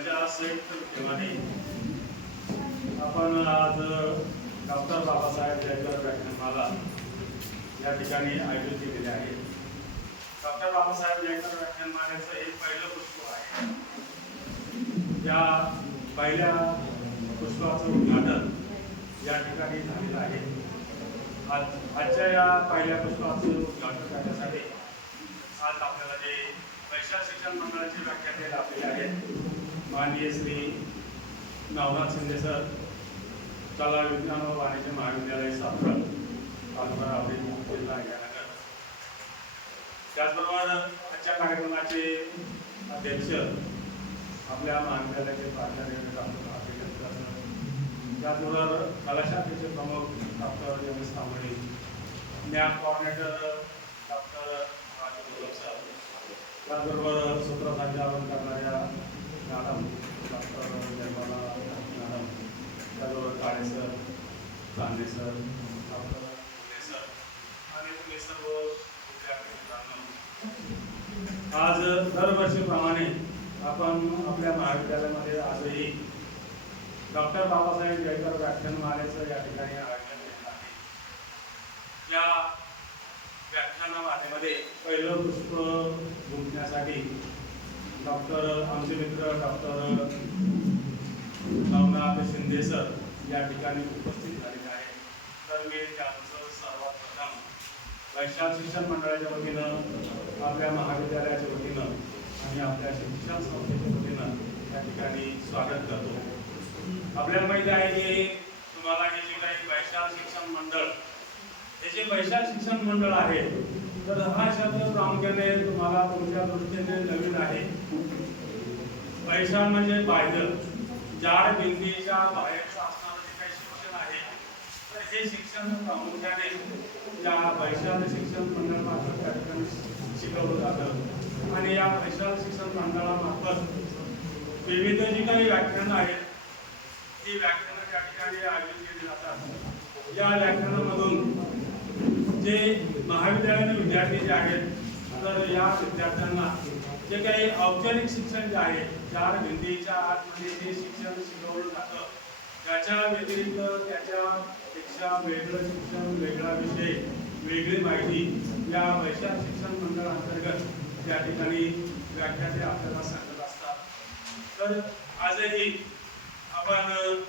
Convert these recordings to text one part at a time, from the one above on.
माझ्या संयुक्त विद्यमाने आपण आज डॉक्टर बाबासाहेब जयकर व्याख्यानमाला या ठिकाणी आयोजित केलेले आहे. डॉक्टर बाबासाहेब जयकर व्याख्यानमालेचं हे पहिलं पुष्प आहे. या पहिल्या पुष्पाचं उद्घाटन या ठिकाणी झालेलं आहे. आजच्या या पहिल्या पुष्पाचं उद्घाटन करण्यासाठी आज आपल्याला जे वैशाख शिक्षण मंडळाचे व्याख्याते लाभलेले आहेत माननीय श्री नवनाथ शिंदे सर, कला विज्ञान व वाणिज्य महाविद्यालय सातारा, तालुका रावरी, जिल्हा नगर. त्याचबरोबर आजच्या कार्यक्रमाचे अध्यक्ष आपल्या महाविद्यालयाचे प्राचार्य डॉक्टर त्याचबरोबर कलाशाखेचे प्रमुख डॉक्टर रमेश तांबडे, ज्ञान coordinator doctor Raju Gulab sir, त्याचबरोबर सूत्रसंचालन करणाऱ्या मॅडम डॉक्टर जयमाला मॅडम, त्याचबरोबर Kale sir, Chande sir, doctor Pune sir आणि तुम्ही सर्व विद्यार्थी मित्रांनो, आज दरवर्षीप्रमाणे आपण आपल्या महाविद्यालयामध्ये आजही डॉक्टर बाबासाहेब जयकर व्याख्यानमालेचं या ठिकाणी आयोजन केलं आहे. या व्याख्यानमालेमध्ये पहिलं पुष्प गुंफण्यासाठी आमचे मित्र डॉक्टर नवनाथ शिंदे सर या ठिकाणी उपस्थित झालेले आहेत. तर मी त्यांचं सर्वात प्रथम वैशाख शिक्षण मंडळाच्या वतीनं, आपल्या महाविद्यालयाच्या वतीनं आणि आपल्या शिक्षण संस्थेच्या वतीनं या ठिकाणी स्वागत करतो. आपल्याला माहिती आहे की तुम्हाला हे जे काही वैशाख शिक्षण मंडळ, हे जे वैशाख शिक्षण मंडळ आहे, तर हा शब्द प्रामुख्याने तुम्हाला तुमच्या दृष्टीने नवीन आहे. वैशाख म्हणजे बाह्य, जाड भिंतीच्या बाहेरचं असणारं जे काही शिक्षण आहे, तर हे शिक्षण प्रामुख्याने या वैशाख शिक्षण मंडळामार्फत त्या ठिकाणी शिकवलं जातं. आणि या वैशाख शिक्षण मंडळामार्फत विविध जी काही व्याख्यानं आहेत, ही व्याख्यानं त्या ठिकाणी आयोजित केली जातात. या व्याख्यानामधून जे महाविद्यालयातील विद्यार्थी जे आहेत, तर या विद्यार्थ्यांना जे काही औपचारिक शिक्षण जे आहे, चार भिंतीच्या आतमध्ये जे शिक्षण शिकवलं जातं, त्याच्या व्यतिरिक्त त्याच्यापेक्षा वेगळं शिक्षण, वेगळा विषय, वेगळी माहिती या वैशाख शिक्षण मंडळ अंतर्गत त्या ठिकाणी व्याख्याते आपल्याला सांगत असतात. तर आजही आपण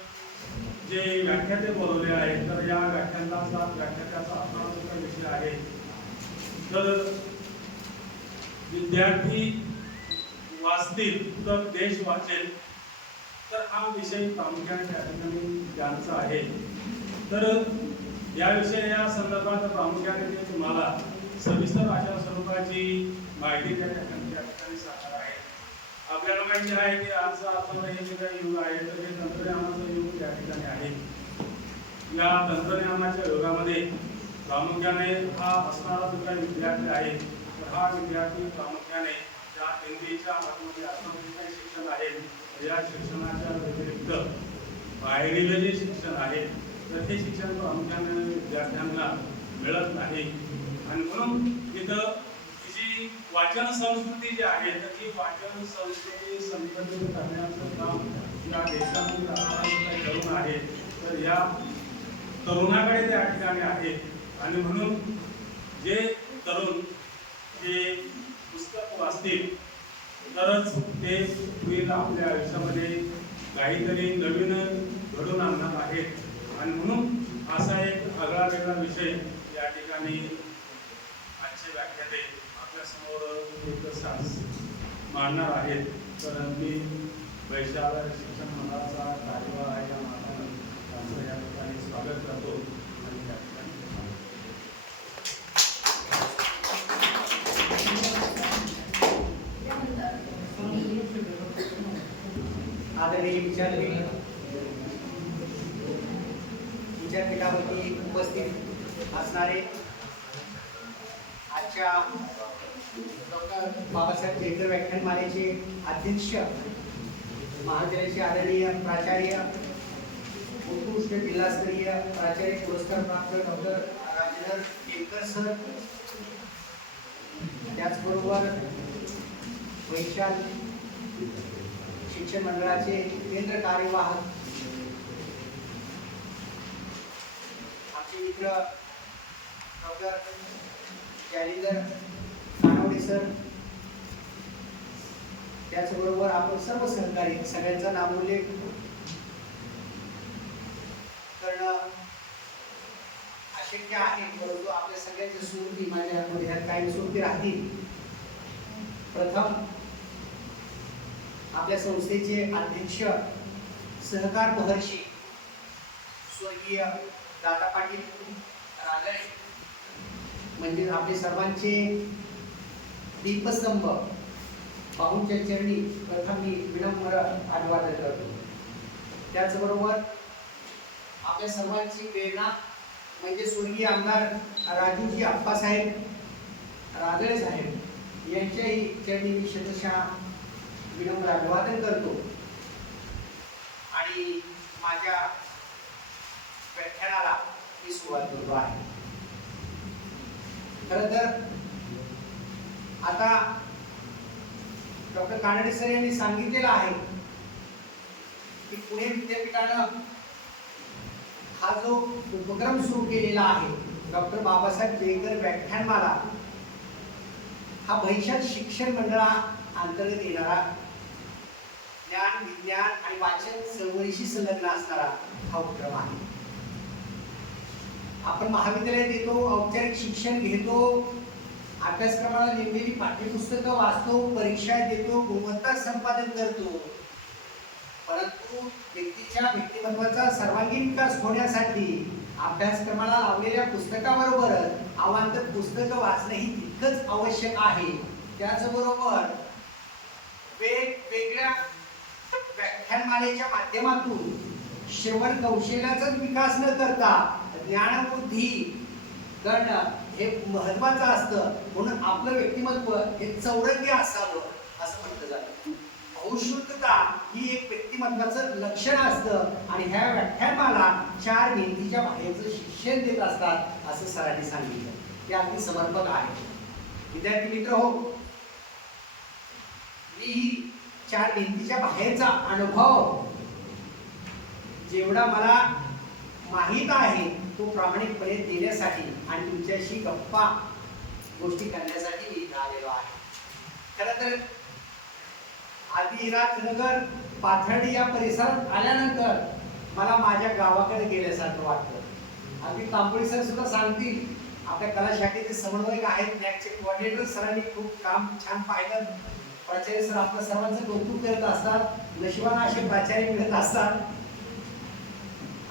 जे व्याख्याते बोलवले आहेत, तर या व्याख्यात्याचा आपला जो काही विषय आहे, तर विद्यार्थी वाचतील तर देश वाचेल, तर हा विषय प्रामुख्याने त्या ठिकाणी त्यांचा आहे. तर या विषया संदर्भात प्रामुख्याने ते तुम्हाला सविस्तर अशा स्वरूपाची माहिती त्या ठिकाणी सांगणार आहे. आपल्याला माहिती आहे की आजचं आपलं हे जे काही युग आहे, तर हे तंत्रज्ञानाचं युग त्या ठिकाणी आहे. या तंत्रज्ञानाच्या युगामध्ये प्रामुख्याने हा असणारा जो काही विद्यार्थी आहे, तर हा विद्यार्थी प्रामुख्याने त्या हिंदीच्या आतमध्ये असणारे जे काही शिक्षण आहे, या शिक्षणाच्या व्यतिरिक्त बाहेरील जे शिक्षण आहे, तर हे शिक्षण प्रामुख्याने विद्यार्थ्यांना मिळत नाही. आणि म्हणून इथं जी वाचन संस्कृती जी आहे, तर ही वाचन संस्कृती संघटित करण्याचं काम या देशातील काही तरुण आहे, तर या तरुणाकडे त्या ठिकाणी आहे. आणि म्हणून जे तरुण हे पुस्तक वाचतील तरच ते पुढील आपल्या आयुष्यामध्ये काहीतरी नवीन घडून आणणार आहेत. आणि म्हणून असा एक आगळा वेगळा विषय या ठिकाणी आजचे व्याख्याते आपल्यासमोर मांडणार आहेत. तर मी वैशाख शिक्षण मंडळाचा कार्यभार आहे या नात्यानं त्यांचं या ठिकाणी स्वागत करतो. आणि त्या ठिकाणी आदरणीय विद्यापीठावरती उपस्थित असणारे आजच्या डॉक्टर बाबासाहेब जयकर व्याख्यानमालेचे अध्यक्ष, महाविद्यालयाचे आदरणीय प्राचार्य, उत्कृष्ट जिल्हास्तरीय प्राचार्य पुरस्कार प्राप्त डॉक्टर राजेंद्र केळकर सर, त्याचबरोबर वैशाख शिक्षण मंडळाचे केंद्र कार्यवाहक आमचे मित्र डॉक्टर जालिंदर कानवडे सर, त्याचबरोबर आपण सर्व सहकारी सगळ्यांचा नामोल्लेख करणं अशक्य आहे, परंतु आपल्या सगळ्यांच्या स्मृती माझ्यामध्ये ह्या काही स्मृती राहतील. प्रथम आपल्या संस्थेचे अध्यक्ष सहकार महर्षी स्वर्गीय दादा पाटील रागळे, म्हणजे आपले सर्वांचे दीपस्तंभ, पाहूनच्या चरणी प्रथम मी विनम्र अभिवादन करतो. त्याचबरोबर आपल्या सर्वांची प्रेरणा म्हणजे स्वर्गीय आमदार राजूजी आप्पासाहेब रागळे साहेब यांच्याही चरणी मी शतशः विनम्र अभिवादन करतो आणि माझ्या व्याख्यानाला मी सुरुवात करतो आहे. खरं तर आता डॉक्टर कानडे सर यांनी सांगितलेलं आहे की पुणे विद्यापीठानं हा जो उपक्रम सुरू केलेला आहे, डॉक्टर बाबासाहेब जयकर व्याख्यानमाला, हा भविष्यात शिक्षण मंडळा अंतर्गत येणारा ज्ञान, विज्ञान आणि वाचन चळवळीशी संलग्न असणारा हा उपक्रम आहे. आपण महाविद्यालयात येतो, औपचारिक शिक्षण घेतो, अभ्यासक्रमाला नेमलेली पाठ्यपुस्तकं वाचतो, परीक्षा देतो, गुणवत्ता संपादन करतो, परंतु व्यक्तीच्या व्यक्तिमत्वाचा सर्वांगीण विकास होण्यासाठी अभ्यासक्रमाला लावलेल्या पुस्तकाबरोबरच अवांतर पुस्तकं वाचणं ही तितकंच आवश्यक आहे. त्याचबरोबर वेगवेगळ्या व्याख्यानमालेच्या माध्यमातून श्रवण कौशल्याचाच विकास न करता ज्ञानबुद्धी करणं हे महत्वाचं असतं. म्हणून आपलं व्यक्तिमत्व हे चौरंगी असावं असं म्हटलं जातं. बहुश्रुतता ही एक व्यक्तिमत्वाचं लक्षण असतं आणि ह्या व्याख्यानमाला 4 भिंतीच्या बाहेरचं शिक्षण देत असतात असं सरांनी सांगितलं. ते अगदी समर्पक आहे. विद्यार्थी मित्र हो, मी 4 भिंतीच्या बाहेरचा अनुभव जेवढा मला माहीत आहे तो प्रामाणिकपणे देण्यासाठी आणि तुमच्याशी गप्पा गोष्टी करण्यासाठी मी इथं आलेलो आहे. खरं तर आदिनाथनगर पाथर्डी या परिसरात आल्यानंतर मला माझ्या गावाकडे गेल्यासारखं वाटतं. अगदी तांबोळी सर सुद्धा सांगतील, आपल्या कला शाखेचे समन्वयक आहेत, नॅकचे कोऑर्डिनेटर सरांनी खूप काम छान पाहिलं. प्राचार्य सर आपल्या सर्वांचं कौतुक करत असतात. नशिबाने असे प्राचार्य मिळत असतात.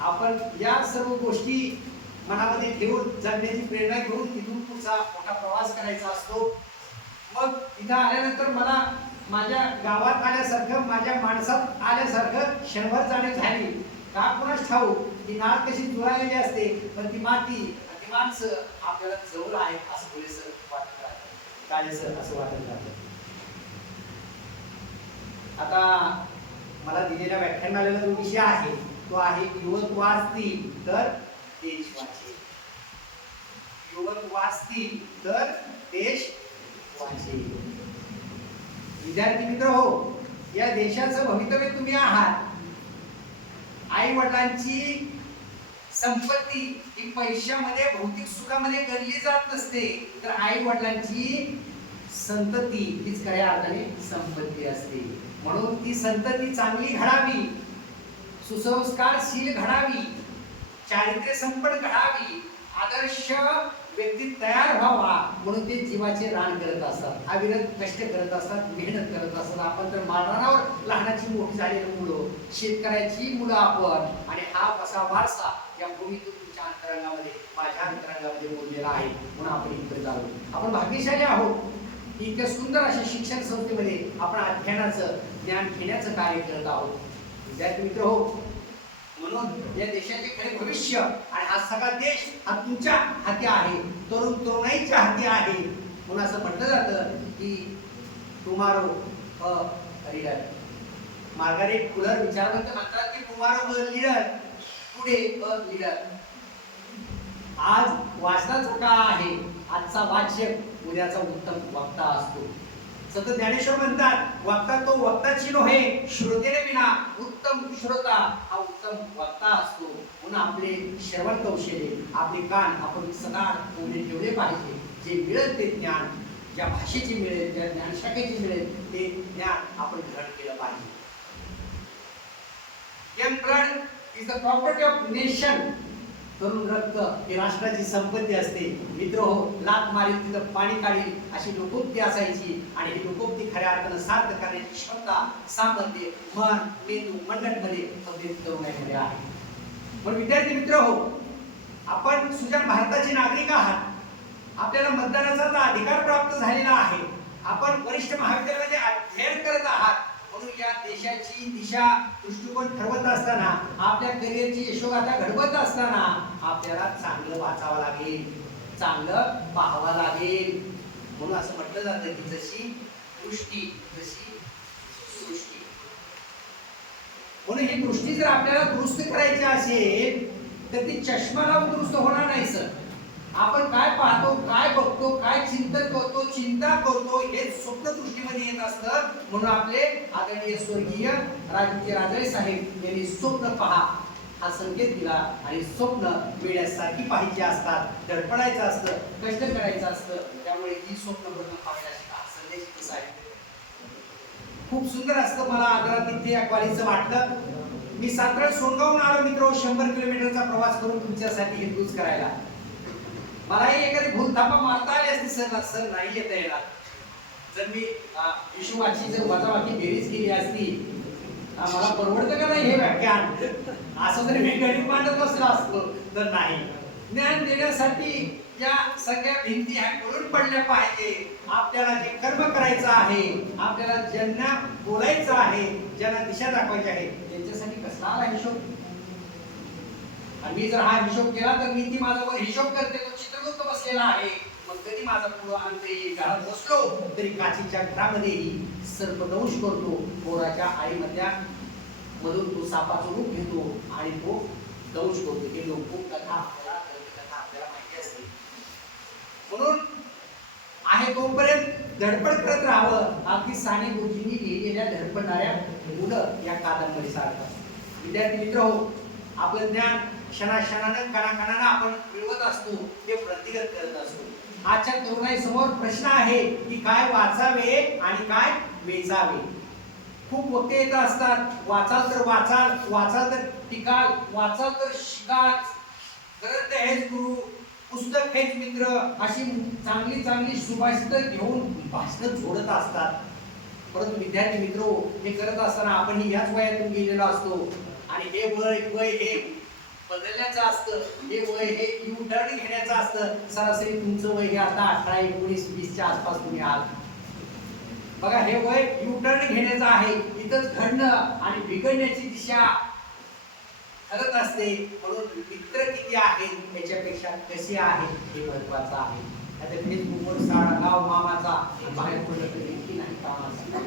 आपण या सर्व गोष्टी मनामध्ये ठेवून जगण्याची प्रेरणा घेऊन तिथून पुढचा मोठा प्रवास करायचा असतो. मग इथं आल्यानंतर मला माझ्या गावात आल्यासारखं, माझ्या माणसात आल्यासारखं क्षणभर जाणीव झाली. का कुणास ठाऊ की नाळ कशी जुळालेली असते, पण ती माती, ती माणसं आपल्याला जवळ आहे असं बोलायचं वाटत राहतं. काळे सर असं वाटत राहतं. आता मला दिलेल्या व्याख्यानमालेला जो विषय आहे तो आहे युवक वाचतील तर देश वाचेल. युवक वाचतील तर देश वाचेल. विद्यार्थी मित्र हो, या देशाचं भवितव्य तुम्ही आहात. आई वडिलांची संपत्ती ही पैशामध्ये, भौतिक सुखामध्ये गणली जात नसते, तर आई वडिलांची संतती हीच खऱ्या अर्थाने संपत्ती असते. म्हणून ती संतती चांगली घडावी, सुसंस्कारशील घडावी, चारित्र्य संपन्न घडावी, आदर्श व्यक्ती तयार व्हावा, म्हणून ते जीवाचे रान करत असतात, अविरत कष्ट करत असतात, मेहनत करत असतात. आपण तर मारणावर लहानाची मोठी झालेली मुलं, शेतकऱ्याची मुलं आपण, आणि हा कसा वारसा या भूमीतून तुमच्या अंतरंगामध्ये, माझ्या अंतरंगामध्ये बोललेला आहे. म्हणून आपण इकडे जाऊ. आपण भाग्यशाली आहोत. इतक्या सुंदर अशा शिक्षण संस्थेमध्ये आपण अध्ययनाचं, ज्ञान घेण्याचं कार्य करत आहोत. विद्यार्थी मित्र हो, म्हणून या देशाचे खरे भविष्य आणि हा सगळा देश हा तुमच्या हाती आहे, तरुण तरुणाईच्या हाती आहे. म्हणून असं म्हटलं जातं की tomorrow a leader. Margaret Fuller विचारवंत म्हणतात की tomorrow a leader, today a leader. आज वाचनाचा काळ आहे. आजचा वाचक उद्याचा उत्तम वक्ता असतो. सतत ज्ञानेश्वर म्हणतात वक्ता तो वक्ताची नव्हे श्रोतेने विना उत्तम श्रोता हा उत्तम वक्ता असतो. म्हणून आपले श्रवण कौशल्य आपले कान आपण सदा उघडे ठेवले पाहिजे. जे मिळेल ते ज्ञान ज्या भाषेचे मिळेल त्या ज्ञानशाखेचे मिळेल ते ज्ञान आपण ग्रहण केलं पाहिजे. Young blood is the property of nation. तरुण रक्त ही राष्ट्राची संपत्ती असते. मित्र हो, लात मारील तिथं पाणी काढील अशी लोकोक्ती असायची आणि ही लोकोक्ती खऱ्या अर्थानं सार्थ करण्याची क्षमता सामर्थ्य मन मेंदू मंडळमध्ये फक्त तरुणाईमध्ये आहे. पण विद्यार्थी मित्र हो, आपण सुजाण भारताचे नागरिक आहात. आपल्याला मतदानाचा अधिकार प्राप्त झालेला आहे. आपण वरिष्ठ महाविद्यालयामध्ये अध्ययन करत आहात. म्हणून या देशाची दिशा दृष्टिकोन ठरवत असताना आपल्या करिअरची यशोगाथा घडवत असताना आपल्याला चांगलं वाचावं लागेल, चांगलं पाहावं लागेल. म्हणून असं म्हटलं जातं की जशी दृष्टी तशी सृष्टी. म्हणून ही दृष्टी जर आपल्याला दुरुस्त करायची असेल तर ती चष्मा लावून दुरुस्त होणार नाही सर. आपण काय पाहतो, काय बघतो, काय चिंतन करतो, चिंता करतो हे स्वप्न दृष्टीमध्ये येत असतं. म्हणून आपले आदरणीय स्वर्गीय राजूचे राजळे साहेब यांनी स्वप्न पहा हा संकेत दिला आणि स्वप्न वेळासारखी पाहिजे असतात, धडपडायचं असतं, कष्ट करायचं असतं. त्यामुळे ही स्वप्न बघणं पाहायला शिका संदेश साहेब खूप सुंदर असतं. मला आदरात इथे या कॉलेजचं वाटलं. मी सातारा सोनगावहून आलो मित्र 100 किलोमीटरचा प्रवास करून तुमच्यासाठी हे दूज करायला. मलाही एखादी भूलथापा मारता आली असती सर नाही येता येणार. जर मी हिशोबाची जर वजाबाकी बेरीज केली असती मला परवडतं का नाही हे व्याख्यान असं जरी मी गणित मांडत बसला असतो तर नाही. ज्ञान देण्यासाठी या सगळ्या भिंती ह्या गळून पडल्या पाहिजे. आपल्याला जे कर्म करायचं आहे, आपल्याला ज्यांना बोलायचं आहे, ज्यांना दिशा दाखवायची आहे त्यांच्यासाठी कसला आला हिशोब. आणि मी जर हा हिशोब केला तर मी ती माझा हिशोब करते तो चित्रगुप्त बसलेला आहे. मग कधी माझा पुढं आणते घरात बसलो तरी काचीच्या घरामध्येही सर्पदंश करतो. पोराच्या आईमधल्या मधून तो सापाचं रूप घेतो आणि तो दंश करतो. हे लोक कथा आपल्याला माहिती असते. म्हणून आहे तोपर्यंत धडपड करत राहावं. अगदी साने गुरुजींनी लिहिलेल्या धडपडणाऱ्या मुलं या कादंबरी सारखं. विद्यार्थी मित्र हो, आपलं ज्ञान क्षणाक्षणानं कणाकणानं आपण मिळवत असतो, ते प्रतिगत करत असतो. आजच्या तरुणाई समोर प्रश्न आहे की काय वाचावे आणि काय वेचावे. खूप वक्ते येत असतात, वाचाल तर वाचाल, वाचाल तर टिकाल, वाचाल तर शिकाल, ग्रंथ हेच गुरु, पुस्तक हेच मित्र, अशी चांगली चांगली सुभाषितं घेऊन भाषण जोडत असतात. परंतु विद्यार्थी मित्र हे करत असताना आपण याच वयातून गेलेलो असतो आणि हे वय हे बदलण्याचं असतं. हे वय हे यू टर्न घेण्याचं असतं. सरासरी तुमचं वय हे आता 18, 19, 20च्या आसपास तुम्ही आहात. बघा हे वय यू टर्न घेण्याचं आहे. इथंच घडणं आणि बिघडण्याची दिशा ठरत असते. म्हणून मित्र किती आहेत याच्यापेक्षा कसे आहेत हे महत्वाचं आहे. आता फेसबुकवर सारा गाव मामाचा बाहेर पडलं तर इतकी नाही कामाचा.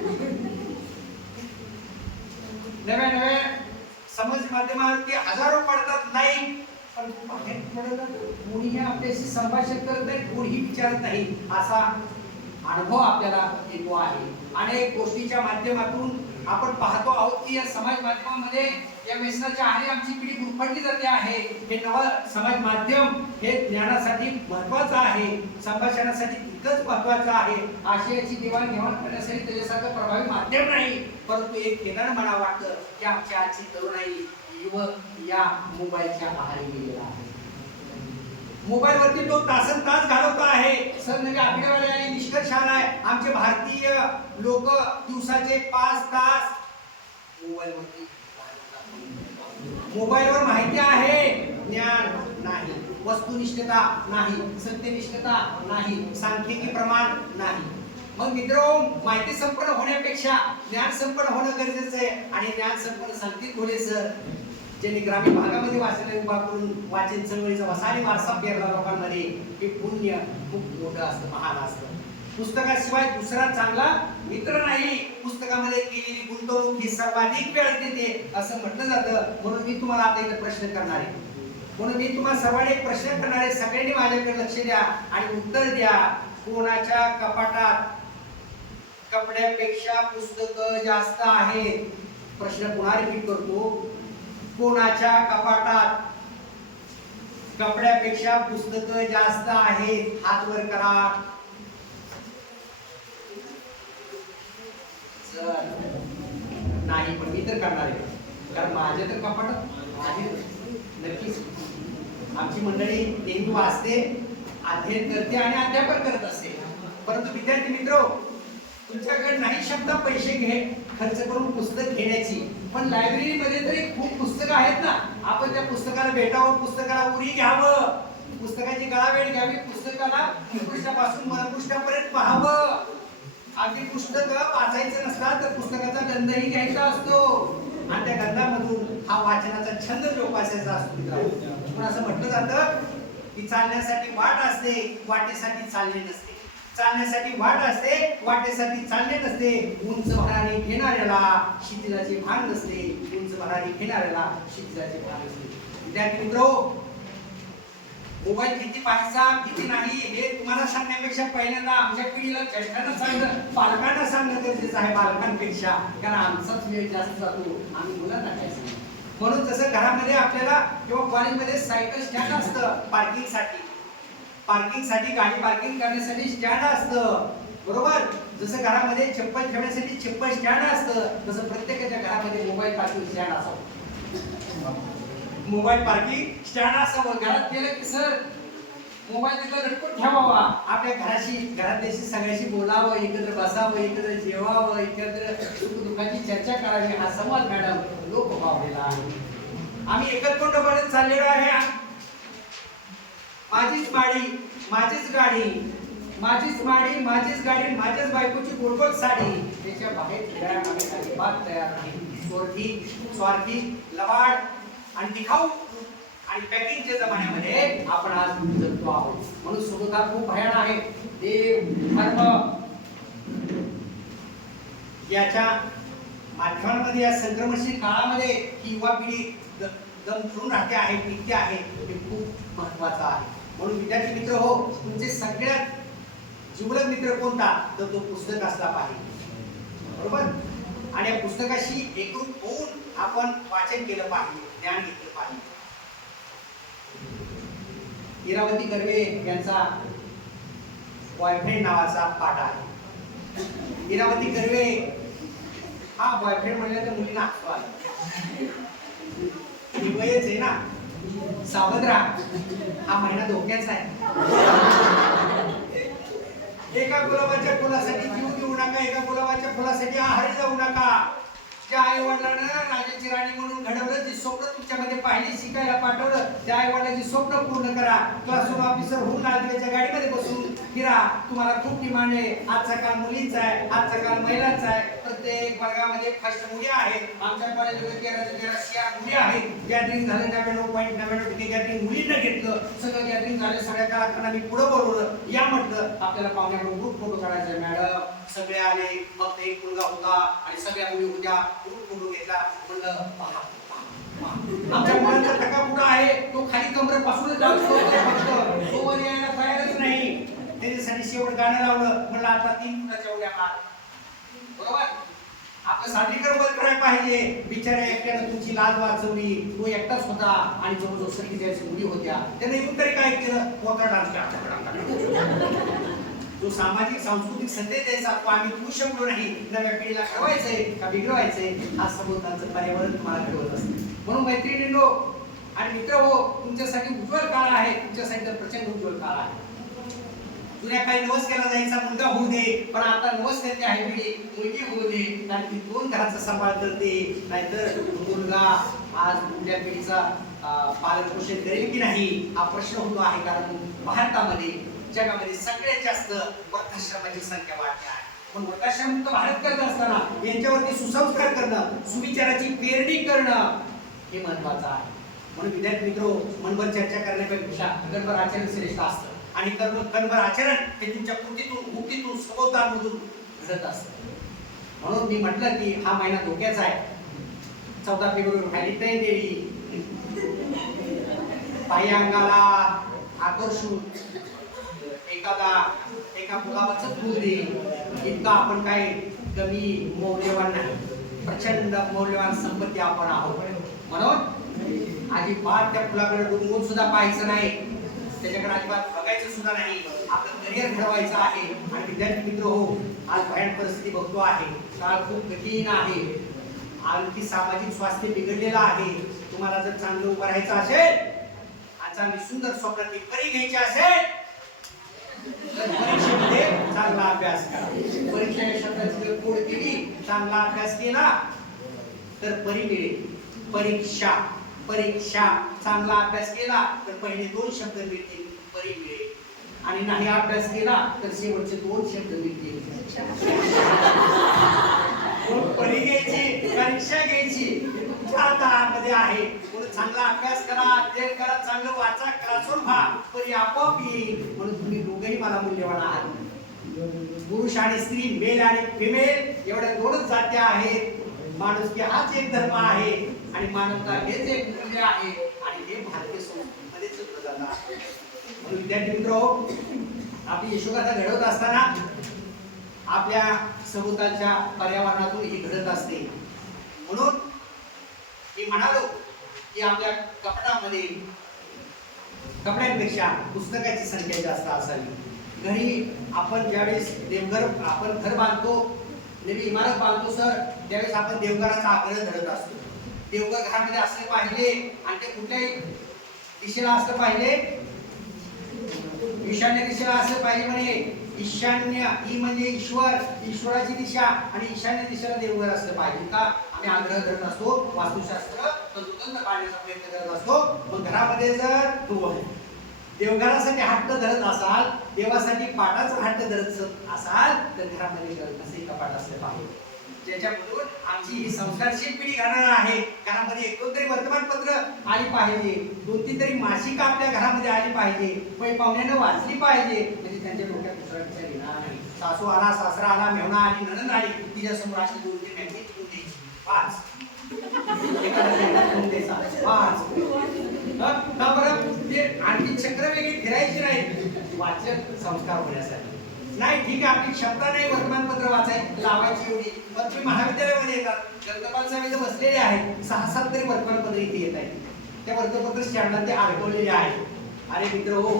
नव्या नव्या समज माध्यमावरती हजारो पडतात नाही, पण बाहेर पडलं कोणीही आपल्याशी संभाषण करत नाही, कोणीही विचारत नाही. असा अनुभव आपल्याला येतो आहे. अनेक गोष्टीच्या माध्यमातून आपण पाहतो आहोत की या समाज माध्यमामध्ये या व्यसनाच्या आहारी आमची पिढी गुरफटली जाते आहे. हे नवं समाज माध्यम हे ज्ञानासाठी महत्वाचं आहे, संभाषणासाठी तितकंच महत्वाचं आहे. आशयाची देवाणघेवाण करण्यासाठी त्याच्यासारखं प्रभावी माध्यम नाही. परंतु एक केंद्रानं मला वाटतं की आमच्या आजची तरुणाई युवक या मोबाईलच्या आहारी गेलेला आहे. मोबाईलवरती तो तासन तास घालवतो आहे. सर नवी आकडेवारी आणि निष्कर्ष आलाय आमचे भारतीय लोक दिवसाचे 5 तास मोबाईलवरती. मोबाईलवर माहिती आहे, ज्ञान नाही, वस्तुनिष्ठता नाही, सत्यनिष्ठता नाही, सांख्यिकी प्रमाण नाही. मग मित्रो, माहिती संपन्न होण्यापेक्षा ज्ञान संपन्न होणं गरजेचं आहे. आणि ज्ञान संपन्न सांगतील थोडे सर ज्यांनी ग्रामीण भागामध्ये वाचनालय उभा करून वाचन चळवळीचा वसारी वारसा पेरला लोकांमध्ये, हे पुण्य खूप मोठं असतं, महान असतं. पुस्तकाशिवाय दुसरा चांगला मित्र नाही. पुस्तकामध्ये केलेली गुंतवणूक ही सर्वाधिक वेळ देते असं म्हटलं जातं. म्हणून मी तुम्हाला आता इथे प्रश्न करणार आहे. म्हणून मी तुम्हाला सर्वांनी प्रश्न करणार आहे. सगळ्यांनी माझ्याकडे लक्ष द्या आणि उत्तर द्या. कोणाच्या कपाटात कपड्यापेक्षा पुस्तकं जास्त आहेत. प्रश्न पुन्हा रिपीट करतो. कोणाच्या कपाटात कपड्यापेक्षा पुस्तकं जास्त आहेत? हात वर करा. नाही, पण मी तर करणार आहे, कारण माझ्या तर कपाटात माझे नक्कीच. आमची मंडळी नेहमी वाचते, अध्ययन करते आणि अध्यापन करत असते. परंतु विद्यार्थी मित्र, तुमच्याकडे नाही शब्द पैसे खर्च करून पुस्तक घेण्याची, पण लायब्ररीमध्ये तरी खूप पुस्तकं आहेत ना. आपण त्या पुस्तकाला भेटावं, पुस्तकाला उरी घ्यावं, पुस्तकाची गळावेळ घ्यावी, पुस्तकाला पृष्ठापासून मनपृष्ठापर्यंत पाहावं. अगदी पुस्तक वाचायचं नसतात तर पुस्तकाचा गंधही घ्यायचा असतो आणि त्या गंधामधून हा वाचनाचा छंद जोपासायचा असतो मित्रांनो. पण असं म्हटलं जातं की चालण्यासाठी वाट असते, वाटेसाठी चालणे नसते. चालण्यासाठी वाट असते, वाटेसाठी चालणे नसते. उंच भरारी घेणाऱ्याला शिथिलाचे भान नसते, उंच भरारी घेणाऱ्याला शिथिलाचे भान नसते. विद्यार्थी मित्रो, मोबाईल किती पाहायचा किती नाही हे तुम्हाला सांगण्यापेक्षा पहिल्यांदा आमच्या पिढीला ज्येष्ठांना सांगणं, पालकांना सांगणं गरजेचं आहे बालकांपेक्षा. कारण आमचाच वेळ जास्त जातो, आम्ही मुलांना काय सांगू. म्हणून जसं घरामध्ये आपल्याला किंवा कॉलेजमध्ये सायकल स्टँड असतं पार्किंगसाठी गाडी पार्किंग करण्यासाठी स्टँड असतं, बरोबर. जसं घरामध्ये चप्पल ठेवण्यासाठी चप्पल स्टँड असतं, तसं प्रत्येकाच्या घरामध्ये मोबाईल पार्किंग स्टँड असावं. मोबाईल पार्किंग स्टँड असावं. घरात गेलं की सर मोबाईल तिथं लटकून ठेवावा. आपल्या घरातल्याशी सगळ्याशी बोलावं, एकत्र बसावं, एकत्र जेवावं, एकत्र सुखदुःखाची चर्चा करावी. हा संवाद मॅडम लोप पावलेला आहे. आम्ही एकत्रितपणे चाललेलो आहे. माझीच माडी माझीच गाडी, माझीच माडी माझीच गाडी, माझ्याच बायकोची गोडगोड साडी. त्याच्या बाहेर फिरायला काही बात तयार नाही. स्वार्थी, लवाड आणि दिखाऊ आणि पॅकिंगच्या जमान्यामध्ये आपण आज जगतो आहोत. म्हणून सुबोधा खूप भयान आहे. देव धर्म याच्या माध्यमांमध्ये या संक्रमणशील काळामध्ये ही युवा पिढी दम धरून राहते आहे, टिकते आहे, हे खूप महत्वाचं आहे. म्हणून विद्यार्थी मित्र हो, तुमचे सगळ्यात जिवलग मित्र कोणता, तर तो पुस्तक असला पाहिजे, बरोबर. आणि या पुस्तकाशी एकरूप होऊन आपण वाचन केलं पाहिजे, ज्ञान घेतलं पाहिजे. इरावती कर्वे यांचा बॉयफ्रेंड नावाचा पाठ आहे. इरावती कर्वे हा बॉयफ्रेंड म्हणल्या तर मुलींना हसू आलं. वयच आहे ना, सावध राहा, हा महिना धोक्याचा आहे. एका गुलाबाच्या फुलासाठी जीव देऊ नका, एका गुलाबाच्या फुलासाठी आहारी जाऊ नका. ज्या आई वडिलांना राजाची राणी म्हणून घडवलं, जी स्वप्न तुमच्यामध्ये पाहिली, शिकायला पाठवलं, त्या आई वडिलांची स्वप्न पूर्ण करा. क्लासरूम ऑफिसर होऊन लालदेवीच्या गाडीमध्ये बसून फिरा. तुम्हाला खूप डिमांड आहे. आजचा काळ मुलींचा आहे, आजचा काळ महिलांचा आहे. प्रत्येक वर्गामध्ये फर्स्ट मुली आहेत. आमच्या कॉलेजमध्ये 13 मुली आहेत. गॅदरिंग झालं 99.99% गॅदरिंग मुलींना घेतलं. सगळं गॅदरिंग झालं, सगळ्या कलाकारांना मी पुढे बोलवलं. या म्हटलं आपल्याला पाहुण्याकडून ग्रुप फोटो काढायचा. मॅडम सगळे आले, फक्त एक मुलगा होता आणि सगळ्या मुली उद्या ग्रुप फोटो घेतला. म्हणलं आमच्या मुलांचा टका कुठं आहे, तो खाली कमरेपासूनच जातो, फक्त तो वर यायला तयारच नाही. त्याच्यासाठी शेवट गाणं लावलं. म्हणलं आता 3 फुटाच्या उड्या मार, बरोबर. आपलं सादरीकरण बंद करायला पाहिजे. बिचाऱ्या एकट्यानं तुमची लाज वाचवली. तो एकटाच होता आणि जवळजवळ सगळी त्याची मुली होत्या. त्याने येऊन तरी काय केलं, मोठा डान्स केला. जो सामाजिक सांस्कृतिक संदेश द्यायचा तो आम्ही देऊ शकलो नाही. नव्या पिढीला घडवायचंय का बिघडवायचंय, हा सभोवतालचं पर्यावरण तुम्हाला घडवत असते. म्हणून मैत्रिणींनो आणि मित्र हो, तुमच्यासाठी उज्ज्वल काळ आहे, तुमच्यासाठी तर प्रचंड उज्ज्वल काळ आहे. जुन्या काही नवस केला जायचा मुलगा होऊ दे, पण आता नवस करते आहे पिढी मुलगी होऊ दे, कारण ती 2 घराचा सांभाळ करते. नाहीतर मुलगा आज उद्या पिढीचा पालन पोषण करेल की नाही हा प्रश्न होतो आहे. कारण भारतामध्ये जगामध्ये सगळ्यात जास्त वृद्धाश्रमाची संख्या वाढली आहे. पण वृद्धाश्रम भारत करत असताना यांच्यावरती सुसंस्कार करणं, सुविचाराची पेरणी करणं हे महत्वाचं आहे. म्हणून विद्यार्थी मित्रो, मनभर चर्चा करण्यापेक्षा कणभर आचरण श्रेष्ठ असतं. आणि कणभर आचरण हे तुमच्या कृतीतून, मुक्तीतून, सभोवतालमधून घडत असतं. म्हणून मी म्हटलं की हा महिना धोक्याचा आहे. 14 फेब्रुवारी व्हॅलेंटाईन डे, बाह्य अंगाला आकर्षून एका गुलाबाचं फूल दे, इतका आपण काय कमी मौल्यवान नाही, प्रचंड मौल्यवान संपत्ती आपण आहोत. म्हणून अजिबात त्या फुलाकडे डुंबून सुद्धा पाहायचं नाही, त्याच्याकडे अजिबात बघायचं सुद्धा नाही. आपलं करिअर घडवायचं आहे. आणि विद्यार्थी मित्र हो, आज भयानक परिस्थिती बघतो आहे, काळ खूप कठीण आहे, आणखी सामाजिक स्वास्थ्य बिघडलेलं आहे. तुम्हाला जर चांगलं उभं राहायचं असेल आणि चांगली सुंदर स्वप्नातली परी घ्यायची असेल तर परीक्षेमध्ये चांगला अभ्यास करा. परीक्षा या शब्दाची कोड केली, चांगला अभ्यास केला तर परी मिळेल. परीक्षा परीक्षा चांगला अभ्यास केला तर पहिले 2 शब्द मिळतील, परी मिळेल. आणि नाही अभ्यास केला तर शेवटचे 2 शब्द मिळतील. परी घ्यायची, परीक्षा घ्यायची तुमच्या हातामध्ये आहे. म्हणून चांगला अभ्यास करा, अध्ययन करा, चांगलं वाचा, क्लासवर व्हा, परी आपोआप येईल. म्हणून तुम्ही दोघेही मला मूल्यवान आहात. पुरुष आणि स्त्री, मेल आणि फिमेल एवढ्या 2च जात्या आहेत. माणुसकी हाच एक धर्म आहे आणि मानवता हेच एक मूल्य आहे आणि हे भारतीय संस्कृतीमध्ये जपलं जातं आहे. म्हणून विद्यार्थी मित्र, आपली यशोगाथा घडवत असताना आपल्या सभोवतालच्या पर्यावरणातून ही घडत असते. म्हणून मी म्हणालो की आपल्या कपड्यांपेक्षा पुस्तकाची संख्या जास्त असावी. घरी आपण ज्यावेळेस आपण घर बांधतो, नवी इमारत बांधतो सर, त्यावेळेस आपण देवघराचा आग्रह धरत असतो. देवघर घरामध्ये असले पाहिजे आणि ते कुठल्याही दिशेला असलं पाहिजे, ईशान्य दिशेला असलं पाहिजे. म्हणे ईशान्य ही म्हणजे ईश्वर, ईश्वराची दिशा, आणि ईशान्य दिशेला देवघर असलं पाहिजे. का आम्ही आग्रह धरत असतो, वास्तुशास्त्र तंतोतंत पाळण्याचा प्रयत्न करत असतो. मग घरामध्ये जर देवघरासाठी हट्ट धरत असाल, देवासाठी पाटाचा हट्ट धरत असाल तर घरामध्ये असे कपाट असले पाहिजे ज्याच्यामधून आमची ही संस्कारशील पिढी घडणार आहे. घरामध्ये 1-2 तरी वर्तमानपत्र आली पाहिजे, 2-3 तरी मासिक आपल्या घरामध्ये आली पाहिजे, पै पाहुण्यानं वाचली पाहिजे, म्हणजे त्यांच्या डोक्यात दुसरा विचार येणार नाही. सासू आला, सासरा आला, मेहणा आली, नणंद आली, तिच्या समोर अशी 2-3 मॅगझीन ठेवून द्यायची. 5 का बरं? ते आणखी चक्र वेगळी फिरायची नाही, वाचक संस्कार होण्यासाठी. नाही ठीक आहे, आपली क्षमता नाही वर्तमानपत्र लावायची एवढी, पण तुम्ही महाविद्यालयामध्ये येतात, ग्रंथपाल साहेब बसलेले आहेत, 6-7 तरी वर्तमानपत्र इथे येत आहेत. त्या वर्तमानपत्र स्टँडला ते अडकवलेले आहेत. अरे मित्र हो,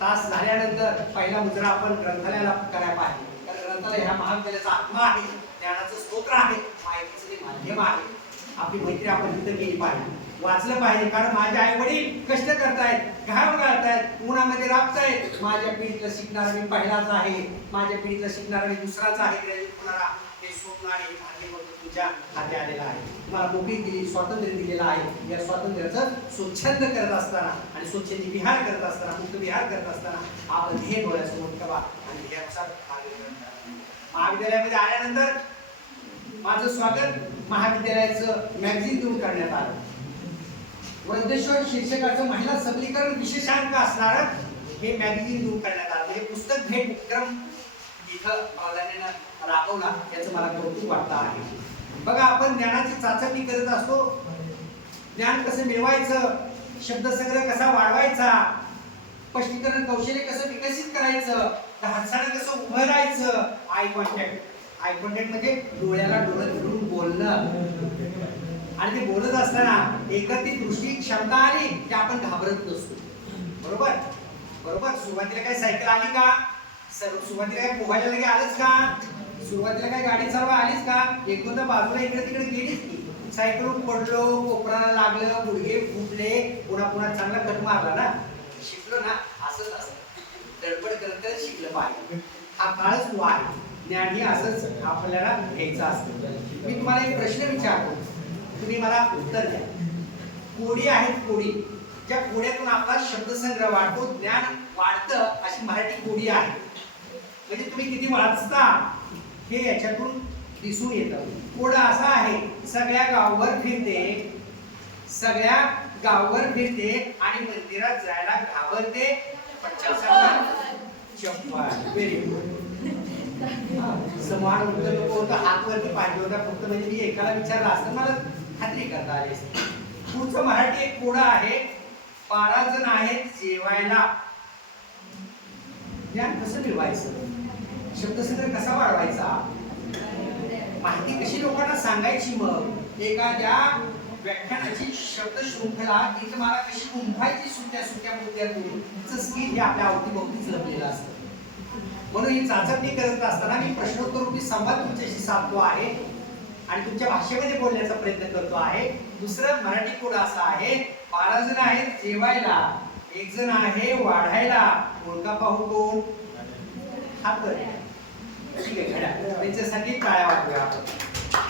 तास झाल्यानंतर पहिला मुजरा आपण ग्रंथालयाला करायला पाहिजे. कारण ग्रंथालय ह्या महाविद्यालयाचा आत्मा आहे, ज्ञानाचं स्तोत्र आहे, माहितीचं ते माध्यम आहे. आपली मैत्री आपण तिथं केली पाहिजे, वाचलं पाहिजे. कारण माझे आई वडील कष्ट करतायत, घाम गाळतायत, उन्हामध्ये राबतायत. माझ्या पिढीतलं शिकणारा मी पहिलाच आहे, माझ्या पिढीतलं शिकणारा मी दुसराच आहे. ग्रॅज्युएट होणारा हे स्वप्न आणि भाग्य तुमच्या हाती आलेलं आहे. तुम्हाला नोकरी दिली, स्वातंत्र्य दिलेलं आहे. या स्वातंत्र्याचं स्वच्छंद करत असताना आणि स्वच्छंदी विहार करत असताना, मुक्त विहार करत असताना आपण ध्येय डोळ्यासमोर ठेवा आणि ध्येयानुसार महाविद्यालयामध्ये आल्यानंतर माझं स्वागत महाविद्यालयाचं मॅगझिन देऊन करण्यात आलं. वृद्धेश्वर शीर्षकाचं महिला सबलीकरण विशेषांक असणार हे मॅगझिन देऊन करण्यात आलं. हे पुस्तक भेट उपक्रम इथं प्राधान्यानं राबवला, याचं मला कौतुक वाटतं आहे. बघा, आपण ज्ञानाची चाचपणी करत असतो. ज्ञान कसं मिळवायचं, शब्दसंग्रह कसा वाढवायचा, स्पष्टीकरण कौशल्य कसं विकसित करायचं, हसण्यानं कसं उभं राहायचं, आय कॉन्टॅक्ट म्हणजे डोळ्याला डोळे धरून बोलणं. आणि ते बोलत असताना एकत्रित दृष्टी क्षमता आली की आपण घाबरत नसतो. बरोबर बरोबर. सुरुवातीला काय सायकल आली का? सुरुवातीला काय पोहायला लगे आलंच का? सुरुवातीला काय गाडी चालवा आलीच का? एक-दोनदा बाजूला इकडे तिकडे गेलीच की. सायकलवर पडलो, कोपराला लागलं, गुडघे फुटले, पुन्हा चांगला कट मारला ना, शिकलो ना. असंच असतं, धडपड करत शिकलं पाहिजे. हा काळच तो आहे. ज्ञान हे असंच आपल्याला घ्यायचं असतं. मी तुम्हाला एक प्रश्न विचारतो, तुम्ही मला उत्तर द्या. कोडी आहेत, कोडी, ज्या कोड्यातून आपला शब्दसंग्रह वाढतो, ज्ञान वाढतं, अशी मराठी कोडी आहे. म्हणजे तुम्ही किती वाचता हे याच्यातून दिसून येतं. कोड असा आहे, सगळ्या गावभर फिरते आणि मंदिरात जायला घाबरते. Very good. समान उत्तर नको होतं, हात वरती पाहिजे होता फक्त, म्हणजे मी एकाला विचारलं असतं मला खात्री करता आली असती. पुढचं मराठी एक कोडं आहे, 12 जण आहेत जेवायला. ज्ञान कसं मिळवायचं, शब्दसंग्रह कसा वाढवायचा, सांगायची मग एखाद्या व्याख्यानाची शब्द शृंखला इथं मला कशी गुंफायची सुट्या सुट्या मुद्द्यातून तिचं स्किल हे आपल्या अवतीभोवतीच लपलेलं असतं. म्हणून ही चाचपणी करत असताना मी प्रश्नोत्तरूपी संवाद तुमच्याशी साधतो आहे आणि तुमच्या भाषेमध्ये बोलण्याचा प्रयत्न करतो आहे. दुसरं मराठी कोड असं आहे, 12 जण आहेत जेवायला, 1 जण आहे वाढायला. ओळखा पाहू कोण? हात वर. ठीक आहे, घड्या त्यांच्यासाठी टाळ्या वाजवूया आपण.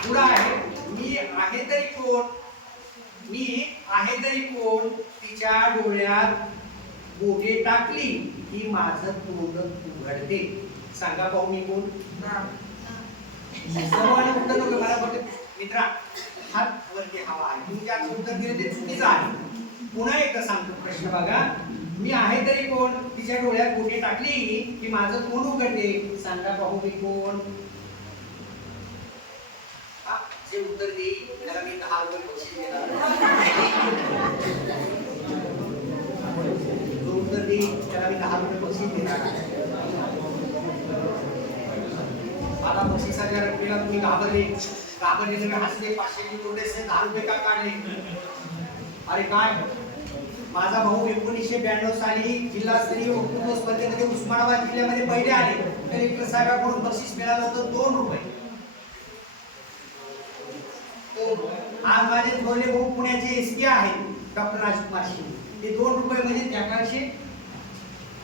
पुढं आहे, मी आहे तरी कोण? मी आहे तरी कोण? तिच्या डोळ्यात बोटे टाकली की माझं तोंड उघडते. सांगा पाहू मी कोण? सर्वांनी उत्तर नको मला फक्त मित्रा हात वरती हवा आहे. तुम्ही ज्या उत्तर दिले ते चुकीचं आहे. पुन्हा एकदा सांगतो प्रश्न बघा. मी आहे तरी कोण? तिच्या डोळ्यात बोटे टाकली की माझं तोंड उघडते. सांगा पाहू मी कोण? जे उत्तर देईल त्याला मी 10 रुपये बक्षीस देणार. जो उत्तर देईल त्याला मी 10 रुपये बक्षीस देणार. आता बक्षिसाच्या रकमेला तुम्ही घाबरले तुम्ही हसले. 500ची नोट आहे, 10 रुपये का काढले? अरे काय, माझा भाऊ 1992 साली जिल्हास्तरीय वक्तृत्व स्पर्धेमध्ये उस्मानाबाद जिल्ह्यामध्ये पहिले आले. कलेक्टर साहेबांकडून बक्षीस मिळालं होतं 2 रुपये. आज माझे थोरले भाऊ पुण्याचे एसपी आहेत, डॉक्टर राजकुमार शिंदे. ते 2 रुपये म्हणजे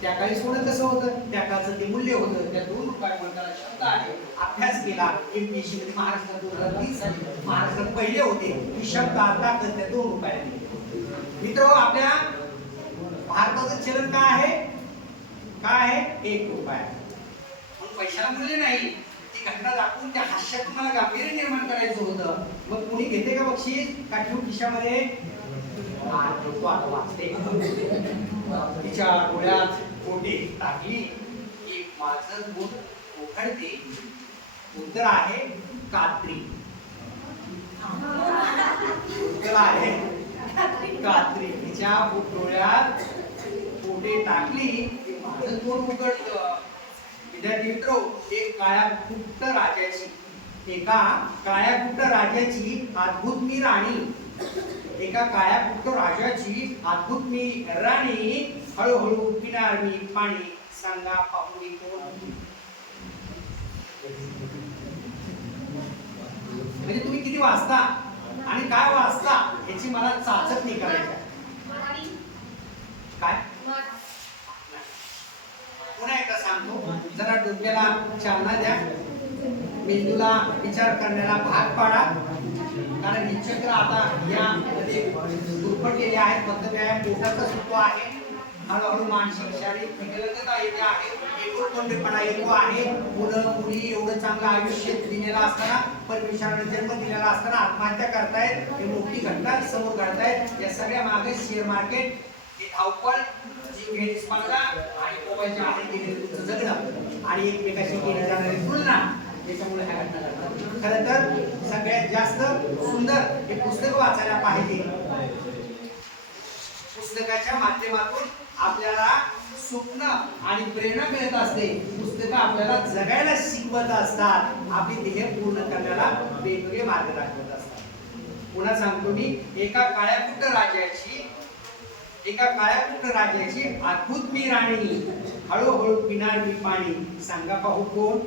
त्या काळी सोनं कसं होतं, त्या काळचं ते मूल्य होतं. त्या 2 रुपयामुळे त्याला शब्द आले. अभ्यास केला. एमपीएससी मध्ये महाराष्ट्रात 2020 साली महाराष्ट्रात पहिले होते. ही शब्द आता त्या 2 रुपयाला दिले. मित्र, आपल्या भारताचं चलन काय आहे? काय आहे? 1 रुपया. पण पैशाला मूल्य नाही. ती घटना दाखवून त्या हास्यातून मला गांभीर्य निर्माण करायचं होतं. मग कोणी घेते का बक्षीस? का ठेवू खिशामध्ये? वाचते. तिच्या डोळ्यात बोटे टाकली की माझं बोट उघडते. उत्तर आहे कात्री. उत्तर आहे कात्री. तिच्या डोळ्यात बोटे टाकली की माझं बोट उघडतं. विद्यार्थी मित्र, एका काळ्याकुट्ट राजाची अद्भुत मी राणी. एका काळ्याकुट्ट राजाची अद्भुत मी राणी. हळूहळू पिणार मी पाणी. सांगा पाहू मी कोण? म्हणजे तुम्ही किती वाचता आणि काय वाचता याची मला चाचपणी करायची. काय? पुन्हा एकदा सांगतो, जरा डोक्याला चालना द्या, मेंदूला विचार करण्याला भाग पाडा. कारण हे चक्र आता यामध्ये दुर्पटलेले आहेत. फक्त व्यायाम पोटाचा सुटतो आहे. हळूहळू मानसिक शारीरिक विकलता येते आहे. एकूणपणा येतो आहे. मुलं मुली एवढं चांगलं आयुष्य दिलेलं असताना, परमेश्वराने जन्म दिलेला असताना आत्महत्या करतायत. हे मोठी घटना समोर घडतायत. या सगळ्या मागे शेअर मार्केट, धावपळ, जीव घेण्याची स्पर्धा आणि मोबाईलच्या आहारी गेलेलं जगणं आणि एकमेकाशी केल्या जाणारी तुलना, त्याच्यामुळे ह्या घटना घडतात. खरं तर सगळ्यात जास्त सुंदर हे पुस्तक वाचायला पाहिजे. पुस्तकाच्या माध्यमातून आपल्याला स्वप्न आणि प्रेरणा मिळत असते. पुस्तकं आपल्याला जगायला शिकवत असतात. आपली ध्येय पूर्ण करण्याला वेगवेगळे मार्ग दाखवत असतात. पुन्हा सांगतो मी, एका काळ्याकुट्ट राजाची अद्भुत मी राणी. हळूहळू पिणार मी पाणी. सांगा पाहू कोण?